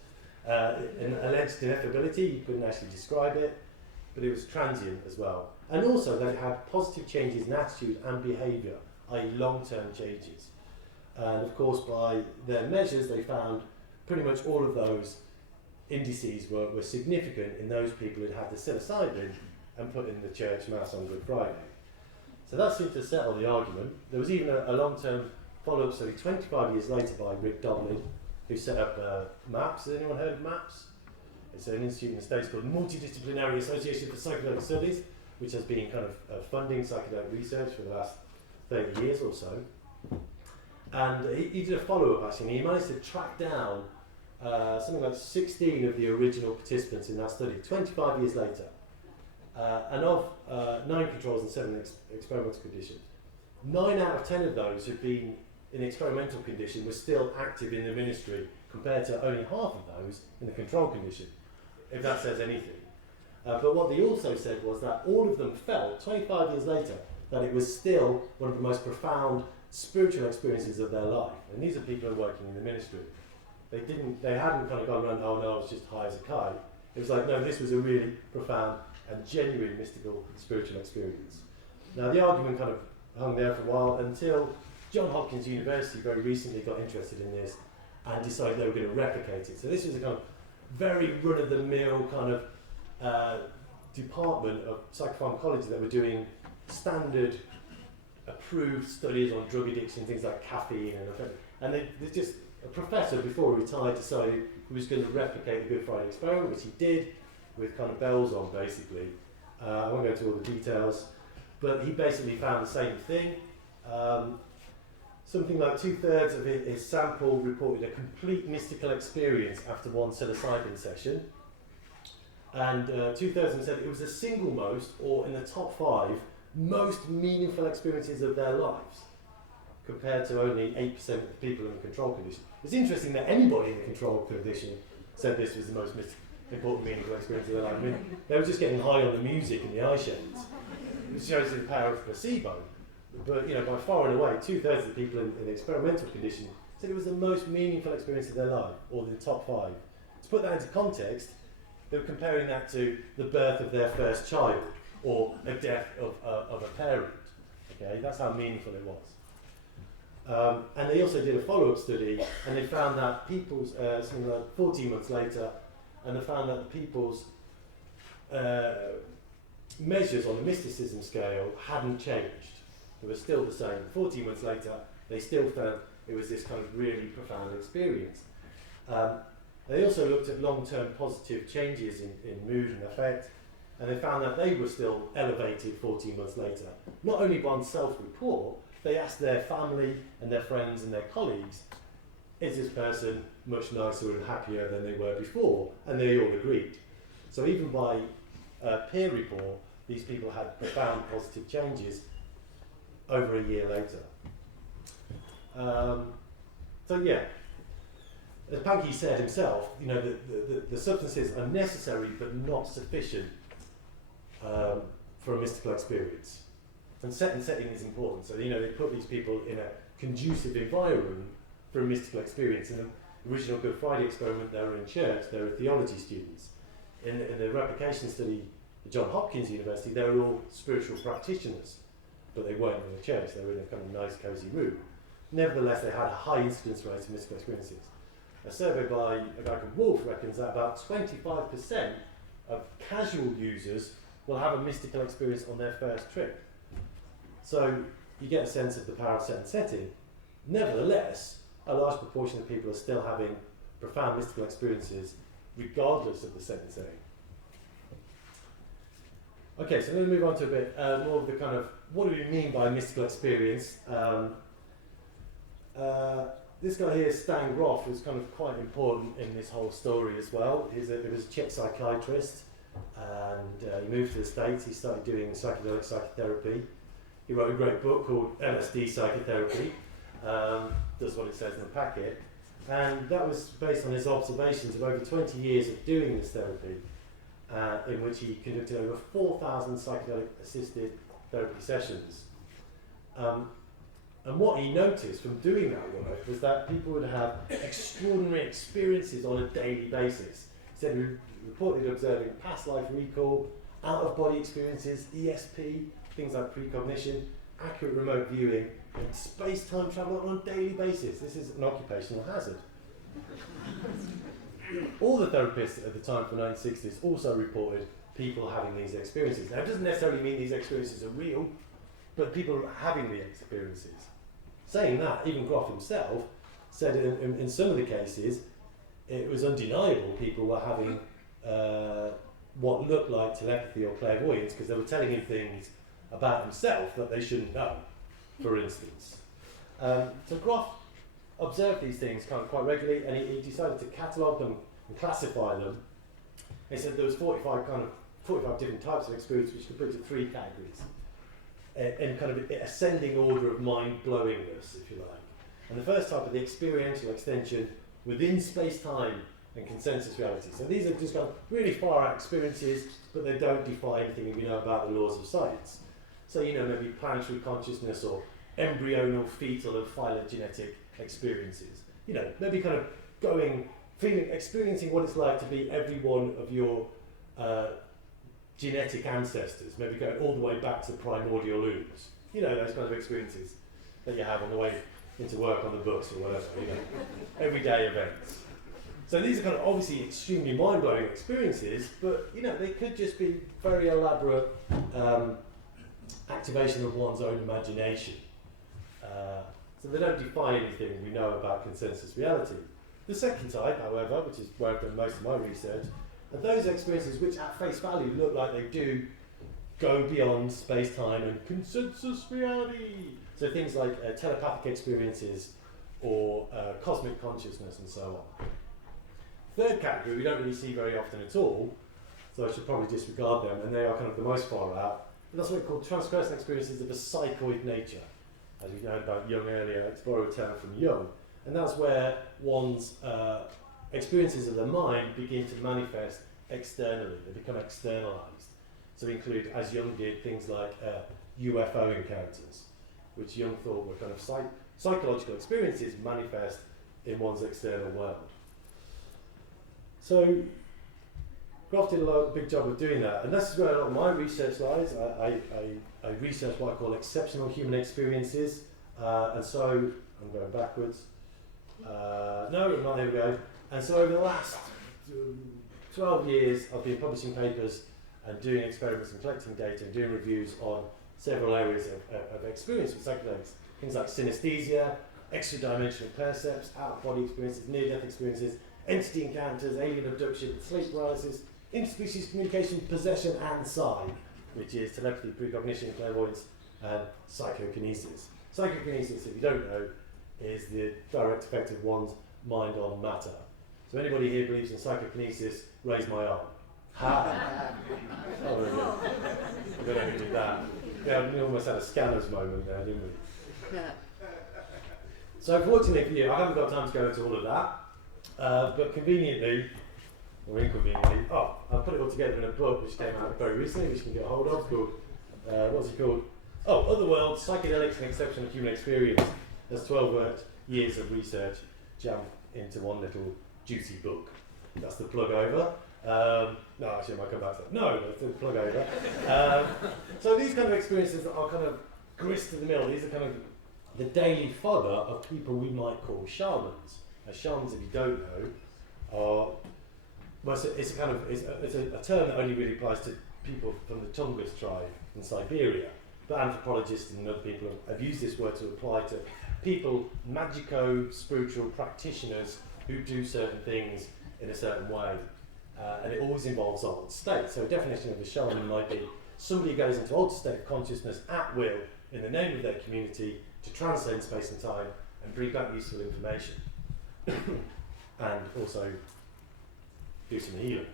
an alleged ineffability, you couldn't actually describe it, but it was transient as well. And also that it had positive changes in attitude and behaviour, i.e. long-term changes. And of course by their measures they found pretty much all of those indices were significant in those people who'd had the psilocybin and put in the church mass on Good Friday. So that seemed to settle the argument. There was even a long-term follow-up study 25 years later by Rick Doblin, who set up MAPS. Has anyone heard of MAPS? It's an institute in the States called Multidisciplinary Association for Psychedelic Studies, which has been kind of funding psychedelic research for the last 30 years or so. And he did a follow-up actually, and he managed to track down something like 16 of the original participants in that study, 25 years later. And of 9 controls and 7 experimental conditions, 9 out of 10 of those who'd been in experimental condition were still active in the ministry, compared to only half of those in the control condition, if that says anything. But what they also said was that all of them felt, 25 years later, that it was still one of the most profound spiritual experiences of their life. And these are people who are working in the ministry. They hadn't kind of gone around, oh no, I was just high as a kite. It was like, no, this was a really profound and genuine mystical spiritual experience. Now the argument kind of hung there for a while until Johns Hopkins University very recently got interested in this and decided they were going to replicate it. So this was a kind of very run-of-the-mill kind of department of psychopharmacology that were doing standard approved studies on drug addiction, things like caffeine and they just, a professor before he retired decided he was going to replicate the Good Friday experiment, which he did with kind of bells on basically. I won't go into all the details, but he basically found the same thing. Something like 2/3 of his sample reported a complete mystical experience after one psilocybin session, and 2/3 of them said it was the single most, or in the top 5, most meaningful experiences of their lives, compared to only 8% of the people in the control condition. It's interesting that anybody in the control condition said this was the most important, meaningful experience of their life. I mean, they were just getting high on the music and the eye shades, which shows the power of placebo. But by far and away, 2/3 of the people in the experimental condition said it was the most meaningful experience of their life, or the top 5. To put that into context, they were comparing that to the birth of their first child, or a death of a parent. Okay, that's how meaningful it was. And they also did a follow-up study, and they found that people's, something like 14 months later, and they found that the people's measures on the mysticism scale hadn't changed. They were still the same. 14 months later, they still found it was this kind of really profound experience. They also looked at long-term positive changes in mood and affect, and they found that they were still elevated 14 months later. Not only by self-report, they asked their family and their friends and their colleagues, is this person much nicer and happier than they were before? And they all agreed. So even by peer report, these people had profound positive changes over a year later. So yeah, as Pankey said himself, the substances are necessary but not sufficient for a mystical experience. And setting is important. So they put these people in a conducive environment for a mystical experience. In the original Good Friday experiment, they were in church, they were theology students. In the replication study at Johns Hopkins University, they were all spiritual practitioners, but they weren't in the church, they were in a kind of nice, cosy room. Nevertheless, they had a high incidence rate of mystical experiences. A survey by a guy called Wolf reckons that about 25% of casual users will have a mystical experience on their first trip. So you get a sense of the power of set and setting. Nevertheless, a large proportion of people are still having profound mystical experiences regardless of the set and setting. Okay, so I'm going to move on to a bit more of the kind of, what do we mean by mystical experience? This guy here, Stan Grof, is kind of quite important in this whole story as well. He was a Czech psychiatrist, and he moved to the States. He started doing psychedelic psychotherapy. He wrote a great book called LSD Psychotherapy, does what it says in the packet, and that was based on his observations of over 20 years of doing this therapy, in which he conducted over 4,000 psychedelic assisted therapy sessions. And what he noticed from doing that work was that people would have extraordinary experiences on a daily basis. He said he reported observing past life recall, out-of-body experiences, ESP, things like precognition, accurate remote viewing, and space-time travel on a daily basis. This is an occupational hazard. All the therapists at the time from the 1960s also reported people having these experiences. Now, it doesn't necessarily mean these experiences are real, but people are having the experiences. Saying that, even Grof himself said in some of the cases, it was undeniable people were having what looked like telepathy or clairvoyance because they were telling him things about himself that they shouldn't know, for instance. So Grof observed these things kind of quite regularly, and he decided to catalogue them and classify them. He said there was 45 different types of experience, which could put into 3 categories. In kind of ascending order of mind-blowingness, if you like. And the first type of the experiential extension within space-time and consensus reality. So these are just kind of really far-out experiences, but they don't defy anything we know about the laws of science. So, maybe planetary consciousness or embryonal, fetal, and phylogenetic experiences. Maybe kind of experiencing what it's like to be every one of your genetic ancestors, maybe going all the way back to the primordial ooze. Those kinds of experiences that you have on the way into work on the bus or whatever, everyday events. So these are kind of obviously extremely mind-blowing experiences, but they could just be very elaborate activation of one's own imagination. So they don't define anything we know about consensus reality. The second type, however, which is where I've done most of my research, are those experiences which at face value look like they do go beyond space-time and consensus reality. So things like telepathic experiences or cosmic consciousness and so on. Third category we don't really see very often at all, so I should probably disregard them, and they are kind of the most far out. And that's what we call transpersonal experiences of a psychoid nature. As we heard about Jung earlier, to borrow a term from Jung. And that's where one's experiences of the mind begin to manifest externally. They become externalized. So we include, as Jung did, things like UFO encounters, which Jung thought were kind of psychological experiences manifest in one's external world. So Grof did a big job of doing that, and that's where a lot of my research lies. I research what I call exceptional human experiences, and so I'm going backwards. No, not, there we go. And so over the last 12 years, I've been publishing papers and doing experiments and collecting data and doing reviews on several areas of experience with psychedelics. Things like synesthesia, extra-dimensional percepts, out-of-body experiences, near-death experiences, entity encounters, alien abduction, sleep paralysis, interspecies communication, possession, and psi, which is telepathy, precognition, clairvoyance, and psychokinesis. Psychokinesis, if you don't know, is the direct effect of one's mind on matter. So anybody here believes in psychokinesis, raise my arm. Ha! Oh, really? We don't even do that. Yeah, we almost had a scanners moment there, didn't we? Yeah. So fortunately for you, I haven't got time to go into all of that, but conveniently, or inconveniently, I've put it all together in a book which came out very recently, which you can get a hold of, called, what's it called? Other Worlds, Psychedelics and Exceptional Human Experience. There's 12 years of research jammed into one little juicy book. That's the plug over. No, actually I might come back to that. No, that's the plug over. So these kind of experiences are kind of grist to the mill. These are kind of the daily fodder of people we might call shamans. Now, shamans, if you don't know, it's a term that only really applies to people from the Tungus tribe in Siberia. but anthropologists and other people have used this word to apply to people, magico-spiritual practitioners who do certain things in a certain way. And it always involves altered state. So a definition of a shaman might be somebody who goes into altered state of consciousness at will in the name of their community to transcend space and time and bring back useful information. And also do some healing.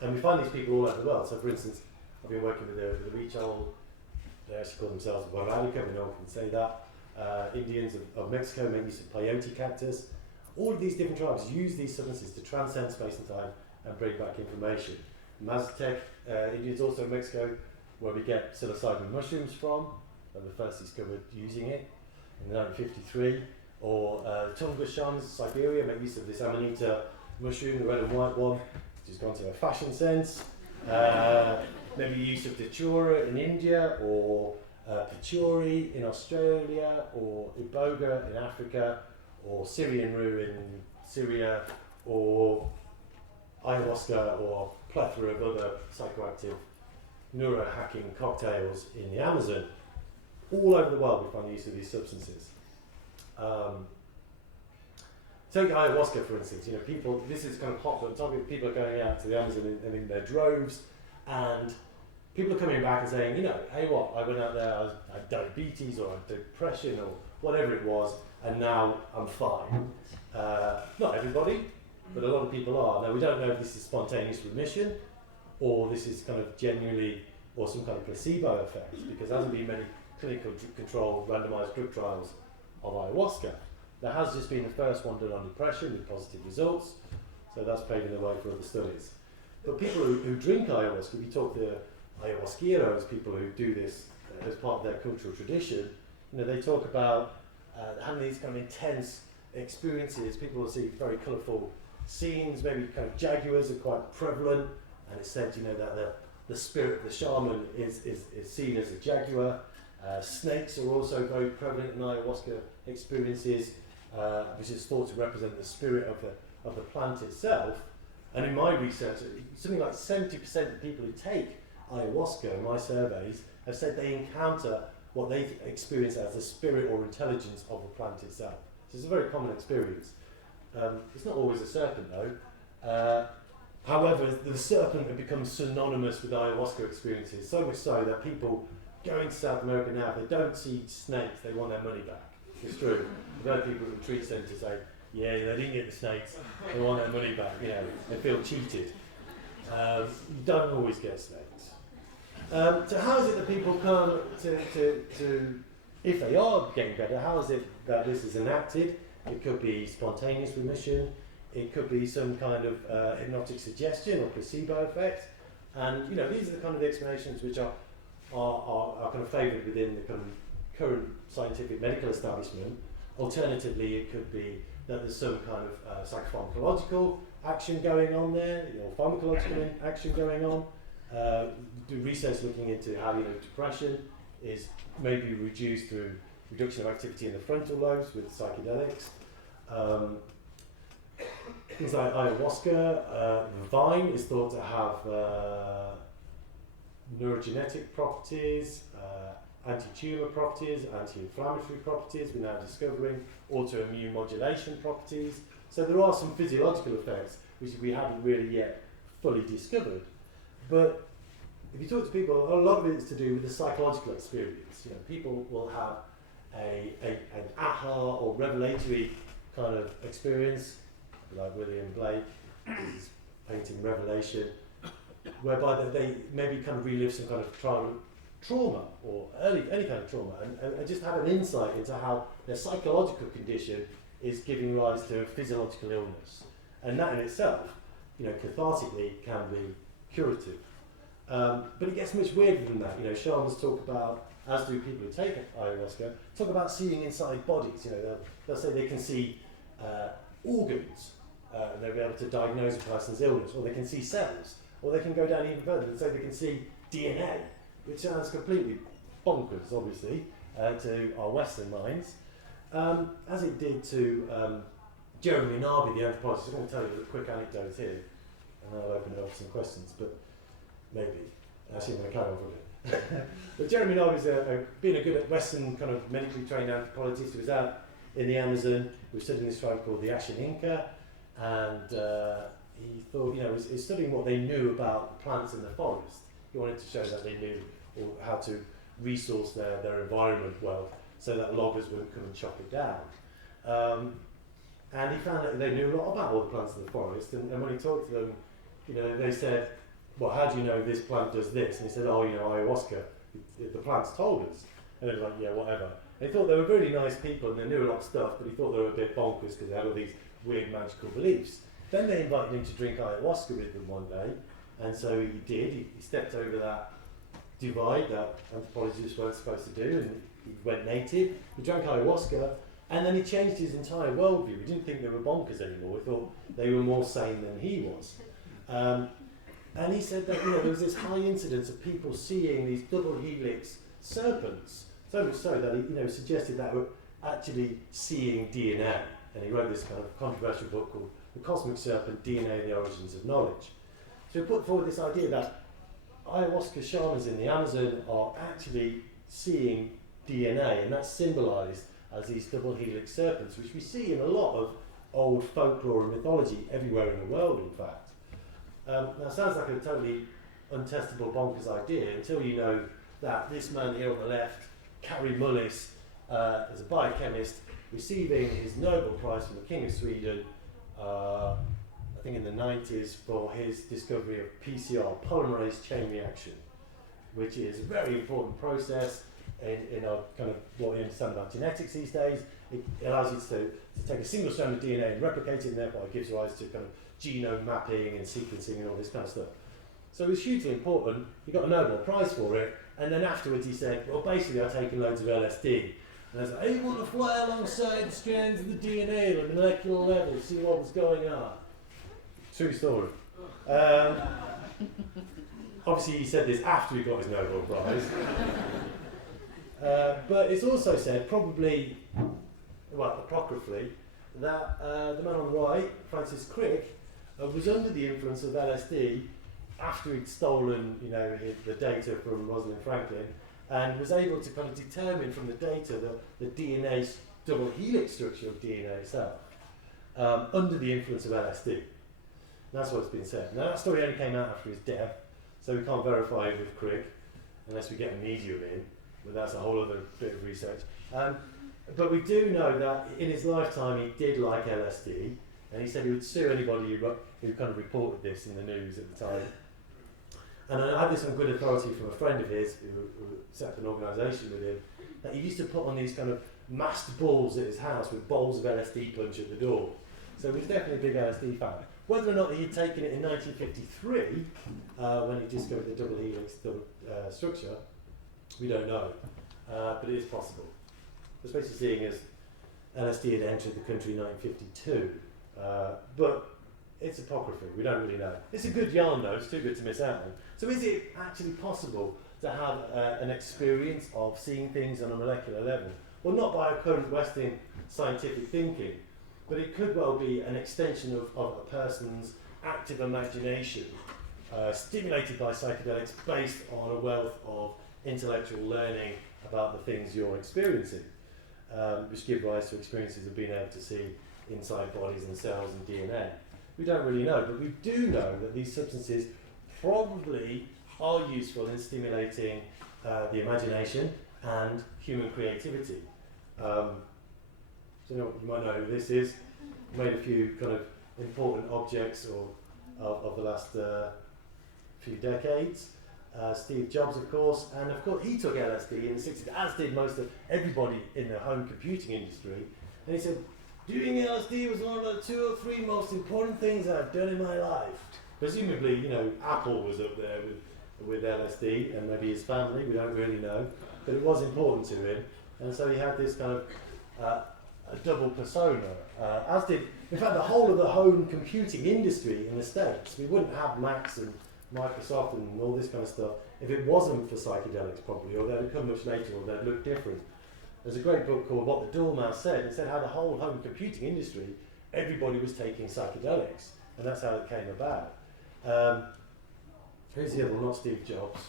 And we find these people all over the world. So for instance, I've been working with the Huichol, they actually call themselves Huaranica, but no one can say that. Indians of Mexico make use of peyote cactus. All of these different tribes use these substances to transcend space and time and bring back information. Mazatec Indians also in Mexico, where we get psilocybin mushrooms from, they were first discovered using it in 1953. Or Tungus shamans in Siberia make use of this amanita mushroom, the red and white one, which has gone to a fashion sense. Maybe use of datura in India, or patchouli in Australia, or iboga in Africa, or Syrian rue in Syria, or ayahuasca, or a plethora of other psychoactive neurohacking cocktails in the Amazon. All over the world we find the use of these substances. Take ayahuasca for instance, people, this is kind of hot button topic, people are going out to the Amazon in their droves, and people are coming back and saying, hey what, I went out there, I had diabetes or I had depression or whatever it was, and now I'm fine. Not everybody, but a lot of people are. Now we don't know if this is spontaneous remission, or this is kind of genuinely, or some kind of placebo effect, because there hasn't been many clinical controlled randomized drug trials of ayahuasca. There has just been the first one done on depression with positive results, so that's paving the way for other studies. But people who drink ayahuasca, if you talk to ayahuasqueros, people who do this as part of their cultural tradition, they talk about having these kind of intense experiences. People will see very colourful scenes, maybe kind of jaguars are quite prevalent, and it's said that the spirit of the shaman is seen as a jaguar. Snakes are also very prevalent in ayahuasca experiences, which is thought to represent the spirit of the plant itself. And in my research, something like 70% of people who take ayahuasca in my surveys have said they encounter what they experience as the spirit or intelligence of the plant itself. So it's a very common experience. It's not always a serpent though. However, the serpent has become synonymous with ayahuasca experiences, so much so that people going to South America now, if they don't see snakes, they want their money back. It's true. I've heard people at retreat centres say, yeah, they didn't get the snakes, they want their money back, they feel cheated. You don't always get snakes. So how is it that people come to, if they are getting better, how is it that this is enacted? It could be spontaneous remission, it could be some kind of hypnotic suggestion or placebo effect, and these are the kind of explanations which are kind of favoured within the kind of current scientific medical establishment. Alternatively, it could be that there's some kind of psychopharmacological action going on there, pharmacological action going on. Do research looking into how depression is maybe reduced through reduction of activity in the frontal lobes with psychedelics. Things like ayahuasca, the vine is thought to have neurogenetic properties, anti-tumour properties, anti-inflammatory properties, we're now discovering autoimmune modulation properties. So there are some physiological effects which we haven't really yet fully discovered. But if you talk to people, a lot of it is to do with the psychological experience. People will have an aha or revelatory kind of experience, like William Blake, his painting Revelation, whereby they maybe kind of relive some kind of trauma or any kind of trauma and just have an insight into how their psychological condition is giving rise to a physiological illness. And that in itself, cathartically can be curative. But it gets much weirder than that. Shamans talk about, as do people who take ayahuasca, talk about seeing inside bodies. They'll say they can see organs, and they'll be able to diagnose a person's illness, or they can see cells, or they can go down even further and say they can see DNA, which sounds completely bonkers, obviously, to our Western minds, as it did to Jeremy Narby, the anthropologist. I'm going to tell you a quick anecdote here, and I'll open it up to some questions, but maybe. Actually, I'm going to carry on for a bit. But Jeremy Noll was being a good Western kind of medically trained anthropologist. He was out in the Amazon. We were studying this tribe called the Ashaninka, and he thought, he was studying what they knew about the plants in the forest. He wanted to show that they knew or how to resource their environment well, so that loggers wouldn't come and chop it down. And he found that they knew a lot about all the plants in the forest, and when he talked to them, they said, well, how do you know this plant does this? And he said, oh, ayahuasca, the plants told us. And they were like, yeah, whatever. And he thought they were really nice people and they knew a lot of stuff, but he thought they were a bit bonkers because they had all these weird magical beliefs. Then they invited him to drink ayahuasca with them one day, and so he did. He stepped over that divide that anthropologists weren't supposed to do, and he went native. He drank ayahuasca, and then he changed his entire worldview. He didn't think they were bonkers anymore. He thought they were more sane than he was. And he said that there was this high incidence of people seeing these double helix serpents, so much so that he suggested that we're actually seeing DNA. And he wrote this kind of controversial book called The Cosmic Serpent, DNA and the Origins of Knowledge. So he put forward this idea that ayahuasca shamans in the Amazon are actually seeing DNA, and that's symbolized as these double helix serpents, which we see in a lot of old folklore and mythology everywhere in the world, in fact. Now, it sounds like a totally untestable, bonkers idea until you know that this man here on the left, Kari Mullis, is a biochemist receiving his Nobel Prize from the King of Sweden, I think in the 90s, for his discovery of PCR, polymerase chain reaction, which is a very important process in our kind of what we understand about genetics these days. It allows you to take a single strand of DNA and replicate it, and therefore it gives rise to kind of genome mapping and sequencing and all this kind of stuff. So it was hugely important. He got a Nobel Prize for it, and then afterwards he said, well, basically I've taken loads of LSD, and I was able to fly alongside the strands of the DNA at a molecular level, see what was going on. True story. Obviously he said this after he got his Nobel Prize. But it's also said, probably, well, apocryphally, that the man on the right, Francis Crick, was under the influence of LSD after he'd stolen, the data from Rosalind Franklin, and was able to kind of determine from the data the DNA double helix structure of DNA itself, under the influence of LSD. That's what's been said. Now that story only came out after his death, so we can't verify it with Crick unless we get a medium in, but that's a whole other bit of research. But we do know that in his lifetime he did like LSD, and he said he would sue anybody who kind of reported this in the news at the time. And I had this on good authority from a friend of his who set up an organisation with him, that he used to put on these kind of masked balls at his house with bowls of LSD punch at the door. So he was definitely a big LSD fan. Whether or not he had taken it in 1953, when he discovered the double helix structure, we don't know. But it is possible. Especially seeing as LSD had entered the country in 1952. But it's apocryphal, we don't really know. It's a good yarn though, it's too good to miss out on. So is it actually possible to have an experience of seeing things on a molecular level? Well, not by our current Western scientific thinking, but it could well be an extension of a person's active imagination, stimulated by psychedelics based on a wealth of intellectual learning about the things you're experiencing, which give rise to experiences of being able to see inside bodies and cells and DNA. We don't really know, but we do know that these substances probably are useful in stimulating the imagination and human creativity. So you might know who this is. Made a few kind of important objects of the last few decades. Steve Jobs, of course, and of course he took LSD in the 60s, as did most of everybody in the home computing industry. And he said, doing LSD was one of the 2 or 3 most important things I've done in my life. Presumably, Apple was up there with LSD, and maybe his family, we don't really know, but it was important to him. And so he had this kind of a double persona, as did, in fact, the whole of the home computing industry in the States. We wouldn't have Macs and Microsoft and all this kind of stuff if it wasn't for psychedelics, probably, or they'd have come much later, or they'd look different. There's a great book called What the Dormouse Said. It said how the whole home computing industry, everybody was taking psychedelics, and that's how it came about. Who's the other one? Not Steve Jobs.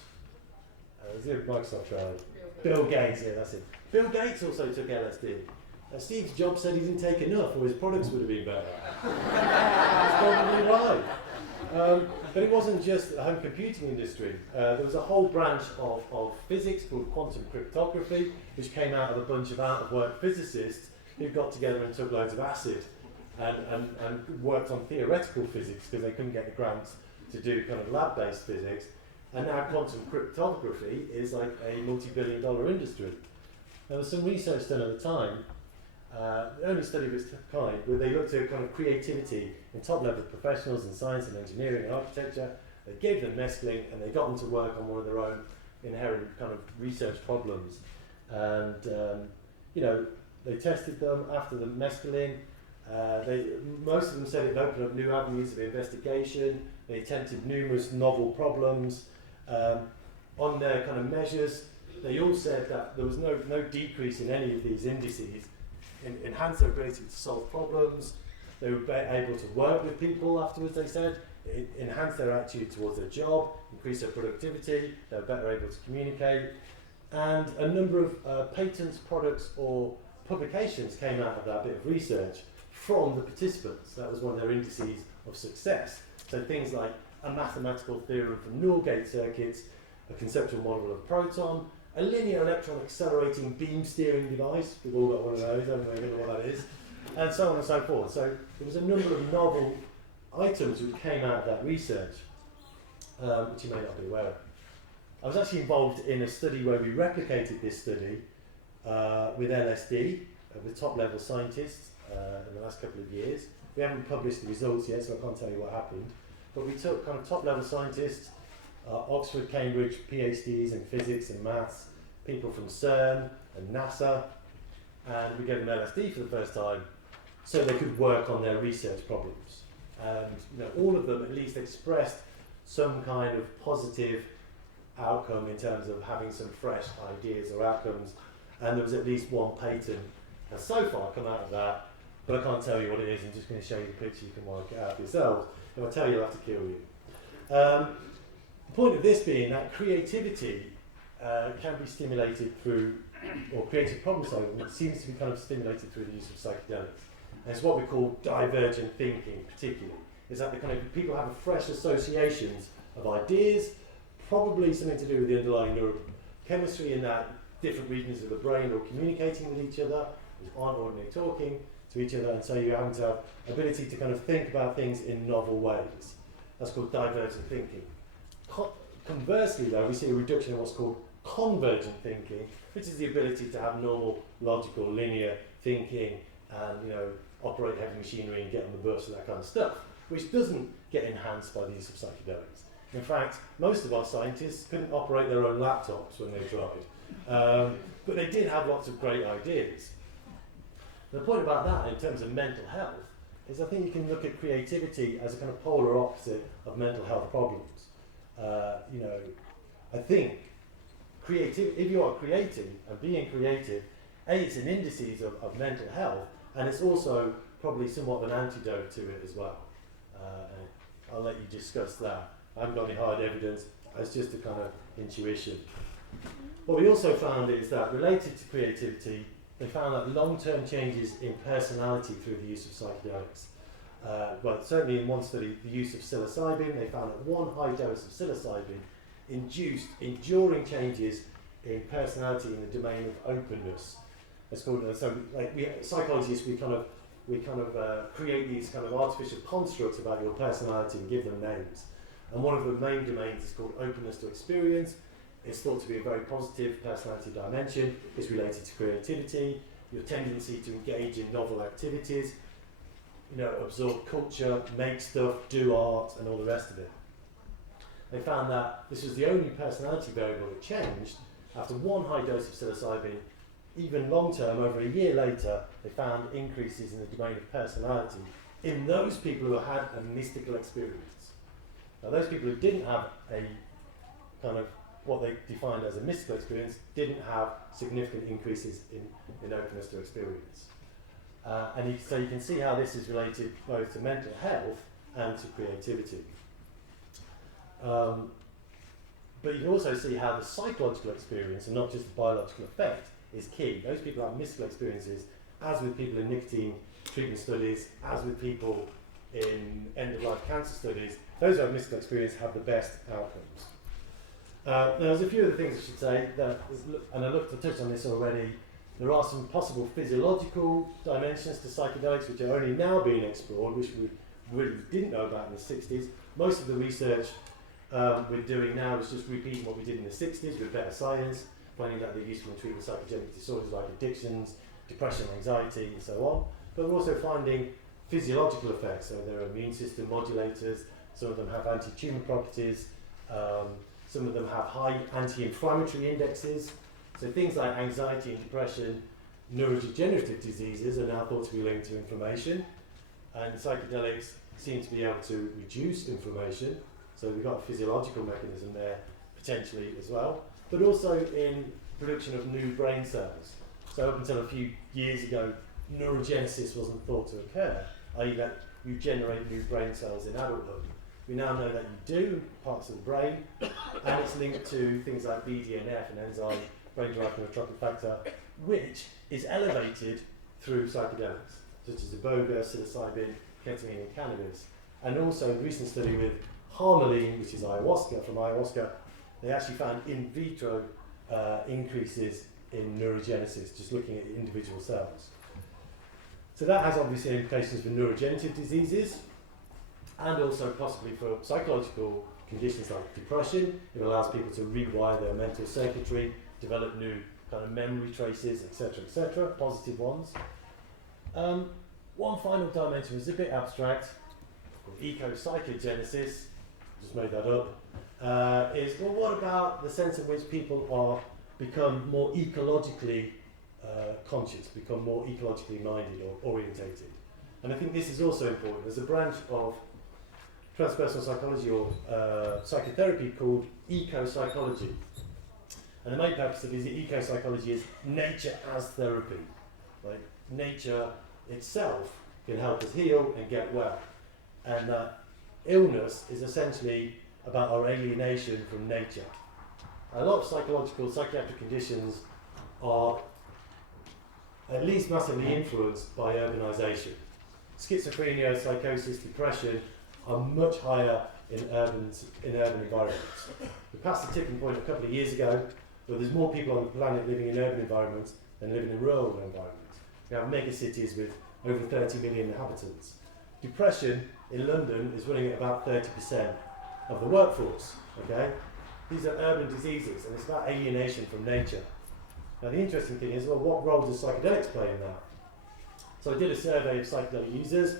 Was it Microsoft tried? Bill Gates, yeah, that's it. Bill Gates also took LSD. Steve Jobs said he didn't take enough, or his products would have been better. That's probably right. But it wasn't just the home computing industry. There was a whole branch of physics called quantum cryptography, which came out of a bunch of out-of-work physicists who got together and took loads of acid and worked on theoretical physics because they couldn't get the grants to do kind of lab-based physics. And now quantum cryptography is like a multi-billion-dollar industry. There was some research done at the time, the only study of its kind, where they looked at kind of creativity in top-level professionals in science and engineering and architecture. They gave them mescaline and they got them to work on one of their own inherent kind of research problems. And they tested them after the mescaline. Most of them said it opened up new avenues of investigation. They attempted numerous novel problems. On their kind of measures, they all said that there was no decrease in any of these indices. Enhanced their ability to solve problems. They were able to work with people afterwards, they said. It enhanced their attitude towards their job, increased their productivity, they were better able to communicate. And a number of patents, products, or publications came out of that bit of research from the participants. That was one of their indices of success. So things like a mathematical theorem for NOR gate circuits, a conceptual model of proton, a linear electron accelerating beam steering device. We've all got one of those, haven't we? We know what that is. And so on and so forth. So there was a number of novel items which came out of that research, which you may not be aware of. I was actually involved in a study where we replicated this study with LSD, with top-level scientists in the last couple of years. We haven't published the results yet, so I can't tell you what happened. But we took kind of top-level scientists, Oxford, Cambridge, PhDs in physics and maths, people from CERN and NASA, and we gave them LSD for the first time so they could work on their research problems. And all of them at least expressed some kind of positive outcome in terms of having some fresh ideas or outcomes, and there was at least one patent has so far come out of that, but I can't tell you what it is. I'm just going to show you the picture, you can work it out yourselves. If I tell you, I'll have to kill you. The point of this being that creativity can be stimulated through, or creative problem solving, it seems to be kind of stimulated through the use of psychedelics. And it's what we call divergent thinking, particularly. Is that the kind of people have a fresh associations of ideas, probably something to do with the underlying neurochemistry in that different regions of the brain are communicating with each other, which aren't ordinarily talking to each other, and so you're having to have ability to kind of think about things in novel ways. That's called divergent thinking. Conversely, though, we see a reduction in what's called convergent thinking, which is the ability to have normal, logical, linear thinking and operate heavy machinery and get on the bus and that kind of stuff, which doesn't get enhanced by the use of psychedelics. In fact, most of our scientists couldn't operate their own laptops when they tried, but they did have lots of great ideas. The point about that in terms of mental health is I think you can look at creativity as a kind of polar opposite of mental health problems. I think if you are creative and being creative, it's an indices of mental health, and it's also probably somewhat of an antidote to it as well. I'll let you discuss that. I haven't got any hard evidence, it's just a kind of intuition. What we also found is that related to creativity, they found that long-term changes in personality through the use of psychedelics. But certainly in one study, the use of psilocybin, they found that one high dose of psilocybin induced enduring changes in personality in the domain of openness. It's called psychologists, we kind of create these kind of artificial constructs about your personality and give them names. And one of the main domains is called openness to experience. It's thought to be a very positive personality dimension. It's related to creativity, your tendency to engage in novel activities, absorb culture, make stuff, do art, and all the rest of it. They found that this was the only personality variable that changed after one high dose of psilocybin. Even long term, over a year later, they found increases in the domain of personality in those people who had a mystical experience. Now, those people who didn't have a kind of what they defined as a mystical experience didn't have significant increases in openness to experience. So you can see how this is related both to mental health and to creativity. But you can also see how the psychological experience, and not just the biological effect, is key. Those people have mystical experiences, as with people in nicotine treatment studies, as with people in end-of-life cancer studies. Those who have mystical experience have the best outcomes. Now, there's a few other things I should say, and I touched on this already. There are some possible physiological dimensions to psychedelics which are only now being explored, which we really didn't know about in the 60s. Most of the research we're doing now is just repeating what we did in the 60s with better science, finding that they're useful in treating psychogenic disorders like addictions, depression, anxiety, and so on. But we're also finding physiological effects. So there are immune system modulators, some of them have anti-tumor properties, some of them have high anti-inflammatory indexes. So things like anxiety and depression, neurodegenerative diseases are now thought to be linked to inflammation, and psychedelics seem to be able to reduce inflammation. So we've got a physiological mechanism there potentially as well, but also in production of new brain cells. So up until a few years ago, neurogenesis wasn't thought to occur, i.e. that you generate new brain cells in adulthood. We now know that you do, parts of the brain, and it's linked to things like BDNF, an enzyme, brain-derived neurotrophic factor, which is elevated through psychedelics, such as iboga, psilocybin, ketamine, and cannabis. And also, a recent study with harmaline, which is ayahuasca, from ayahuasca, they actually found in vitro increases in neurogenesis, just looking at individual cells. So that has obviously implications for neurodegenerative diseases, and also possibly for psychological conditions like depression. It allows people to rewire their mental circuitry, develop new kind of memory traces, etc., positive ones. One final dimension is a bit abstract, called eco-psychogenesis, just made that up, is, well, what about the sense in which people become more ecologically conscious, become more ecologically minded or orientated? And I think this is also important. There's a branch of transpersonal psychology or psychotherapy called eco-psychology. And the main purpose of eco-psychology is nature as therapy. Like nature itself can help us heal and get well. And illness is essentially about our alienation from nature. A lot of psychiatric conditions are at least massively influenced by urbanisation. Schizophrenia, psychosis, depression are much higher in urban environments. We passed the tipping point a couple of years ago, but there's more people on the planet living in urban environments than living in rural environments. We have mega cities with over 30 million inhabitants. Depression in London is running at about 30% of the workforce. Okay, these are urban diseases, and it's about alienation from nature. Now the interesting thing is, well, what role does psychedelics play in that? So I did a survey of psychedelic users,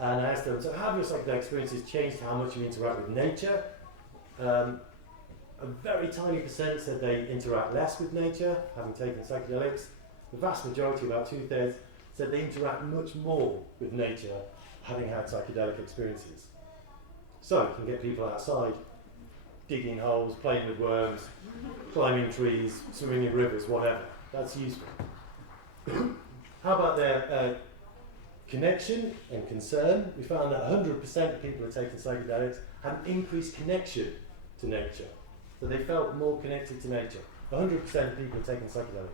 and I asked them, so how have your psychedelic experiences changed how much you interact with nature? A very tiny percent said they interact less with nature, having taken psychedelics. The vast majority, about 2/3, said they interact much more with nature, having had psychedelic experiences. So you can get people outside, digging holes, playing with worms, climbing trees, swimming in rivers, whatever. That's useful. How about their connection and concern? We found that 100% of people who are taking psychedelics had an increased connection to nature. So they felt more connected to nature. 100% of people taking psychedelics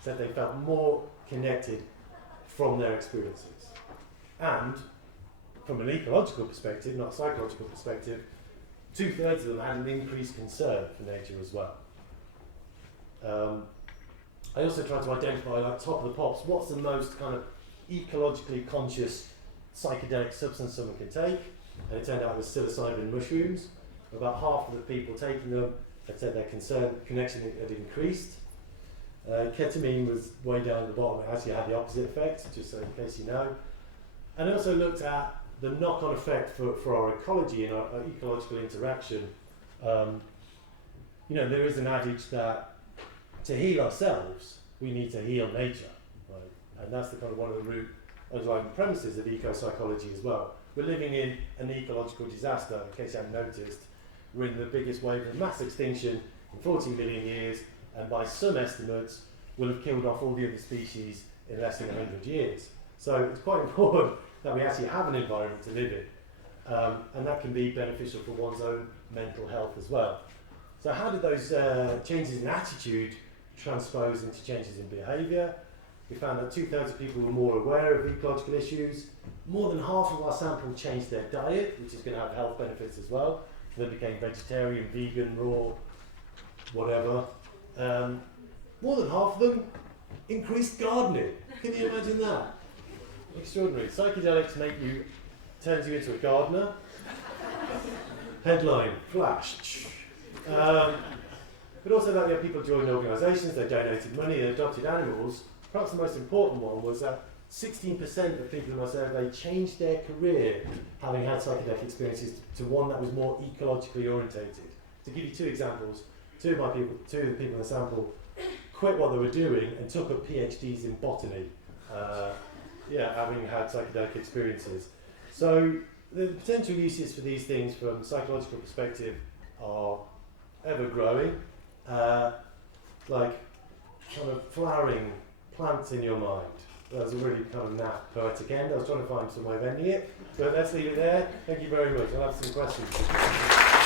said they felt more connected from their experiences. And from an ecological perspective, not a psychological perspective, 2/3 of them had an increased concern for nature as well. I also tried to identify, like top of the pops, what's the most kind of ecologically conscious psychedelic substance someone can take, and it turned out it was psilocybin mushrooms. About half of the people taking them had said their connection had increased. Ketamine was way down at the bottom. It actually had the opposite effect, just so in case you know. And I also looked at the knock-on effect for our ecology and our ecological interaction. There is an adage that to heal ourselves, we need to heal nature, right? And that's the kind of one of the root underlying premises of eco-psychology as well. We're living in an ecological disaster. In case you haven't noticed, we're in the biggest wave of mass extinction in 40 million years, and by some estimates, we'll have killed off all the other species in less than 100 years. So it's quite important that we actually have an environment to live in, and that can be beneficial for one's own mental health as well. So how did those changes in attitude transpose into changes in behaviour? We found that 2/3 of people were more aware of ecological issues. More than half of our sample changed their diet, which is going to have health benefits as well. So they became vegetarian, vegan, raw, whatever. More than half of them increased gardening. Can you imagine that? Extraordinary. Psychedelics turns you into a gardener. Headline, flash. But also that we had people join organisations, they donated money, they adopted animals. Perhaps the most important one was that 16% of people in my survey changed their career having had psychedelic experiences to one that was more ecologically orientated. To give you two examples, two of the people in the sample quit what they were doing and took up PhDs in botany, having had psychedelic experiences. So the potential uses for these things from a psychological perspective are ever growing, like kind of flowering plants in your mind. That was a really kind of naff poetic end. I was trying to find some way of ending it, but let's leave it there. Thank you very much. I'll have some questions.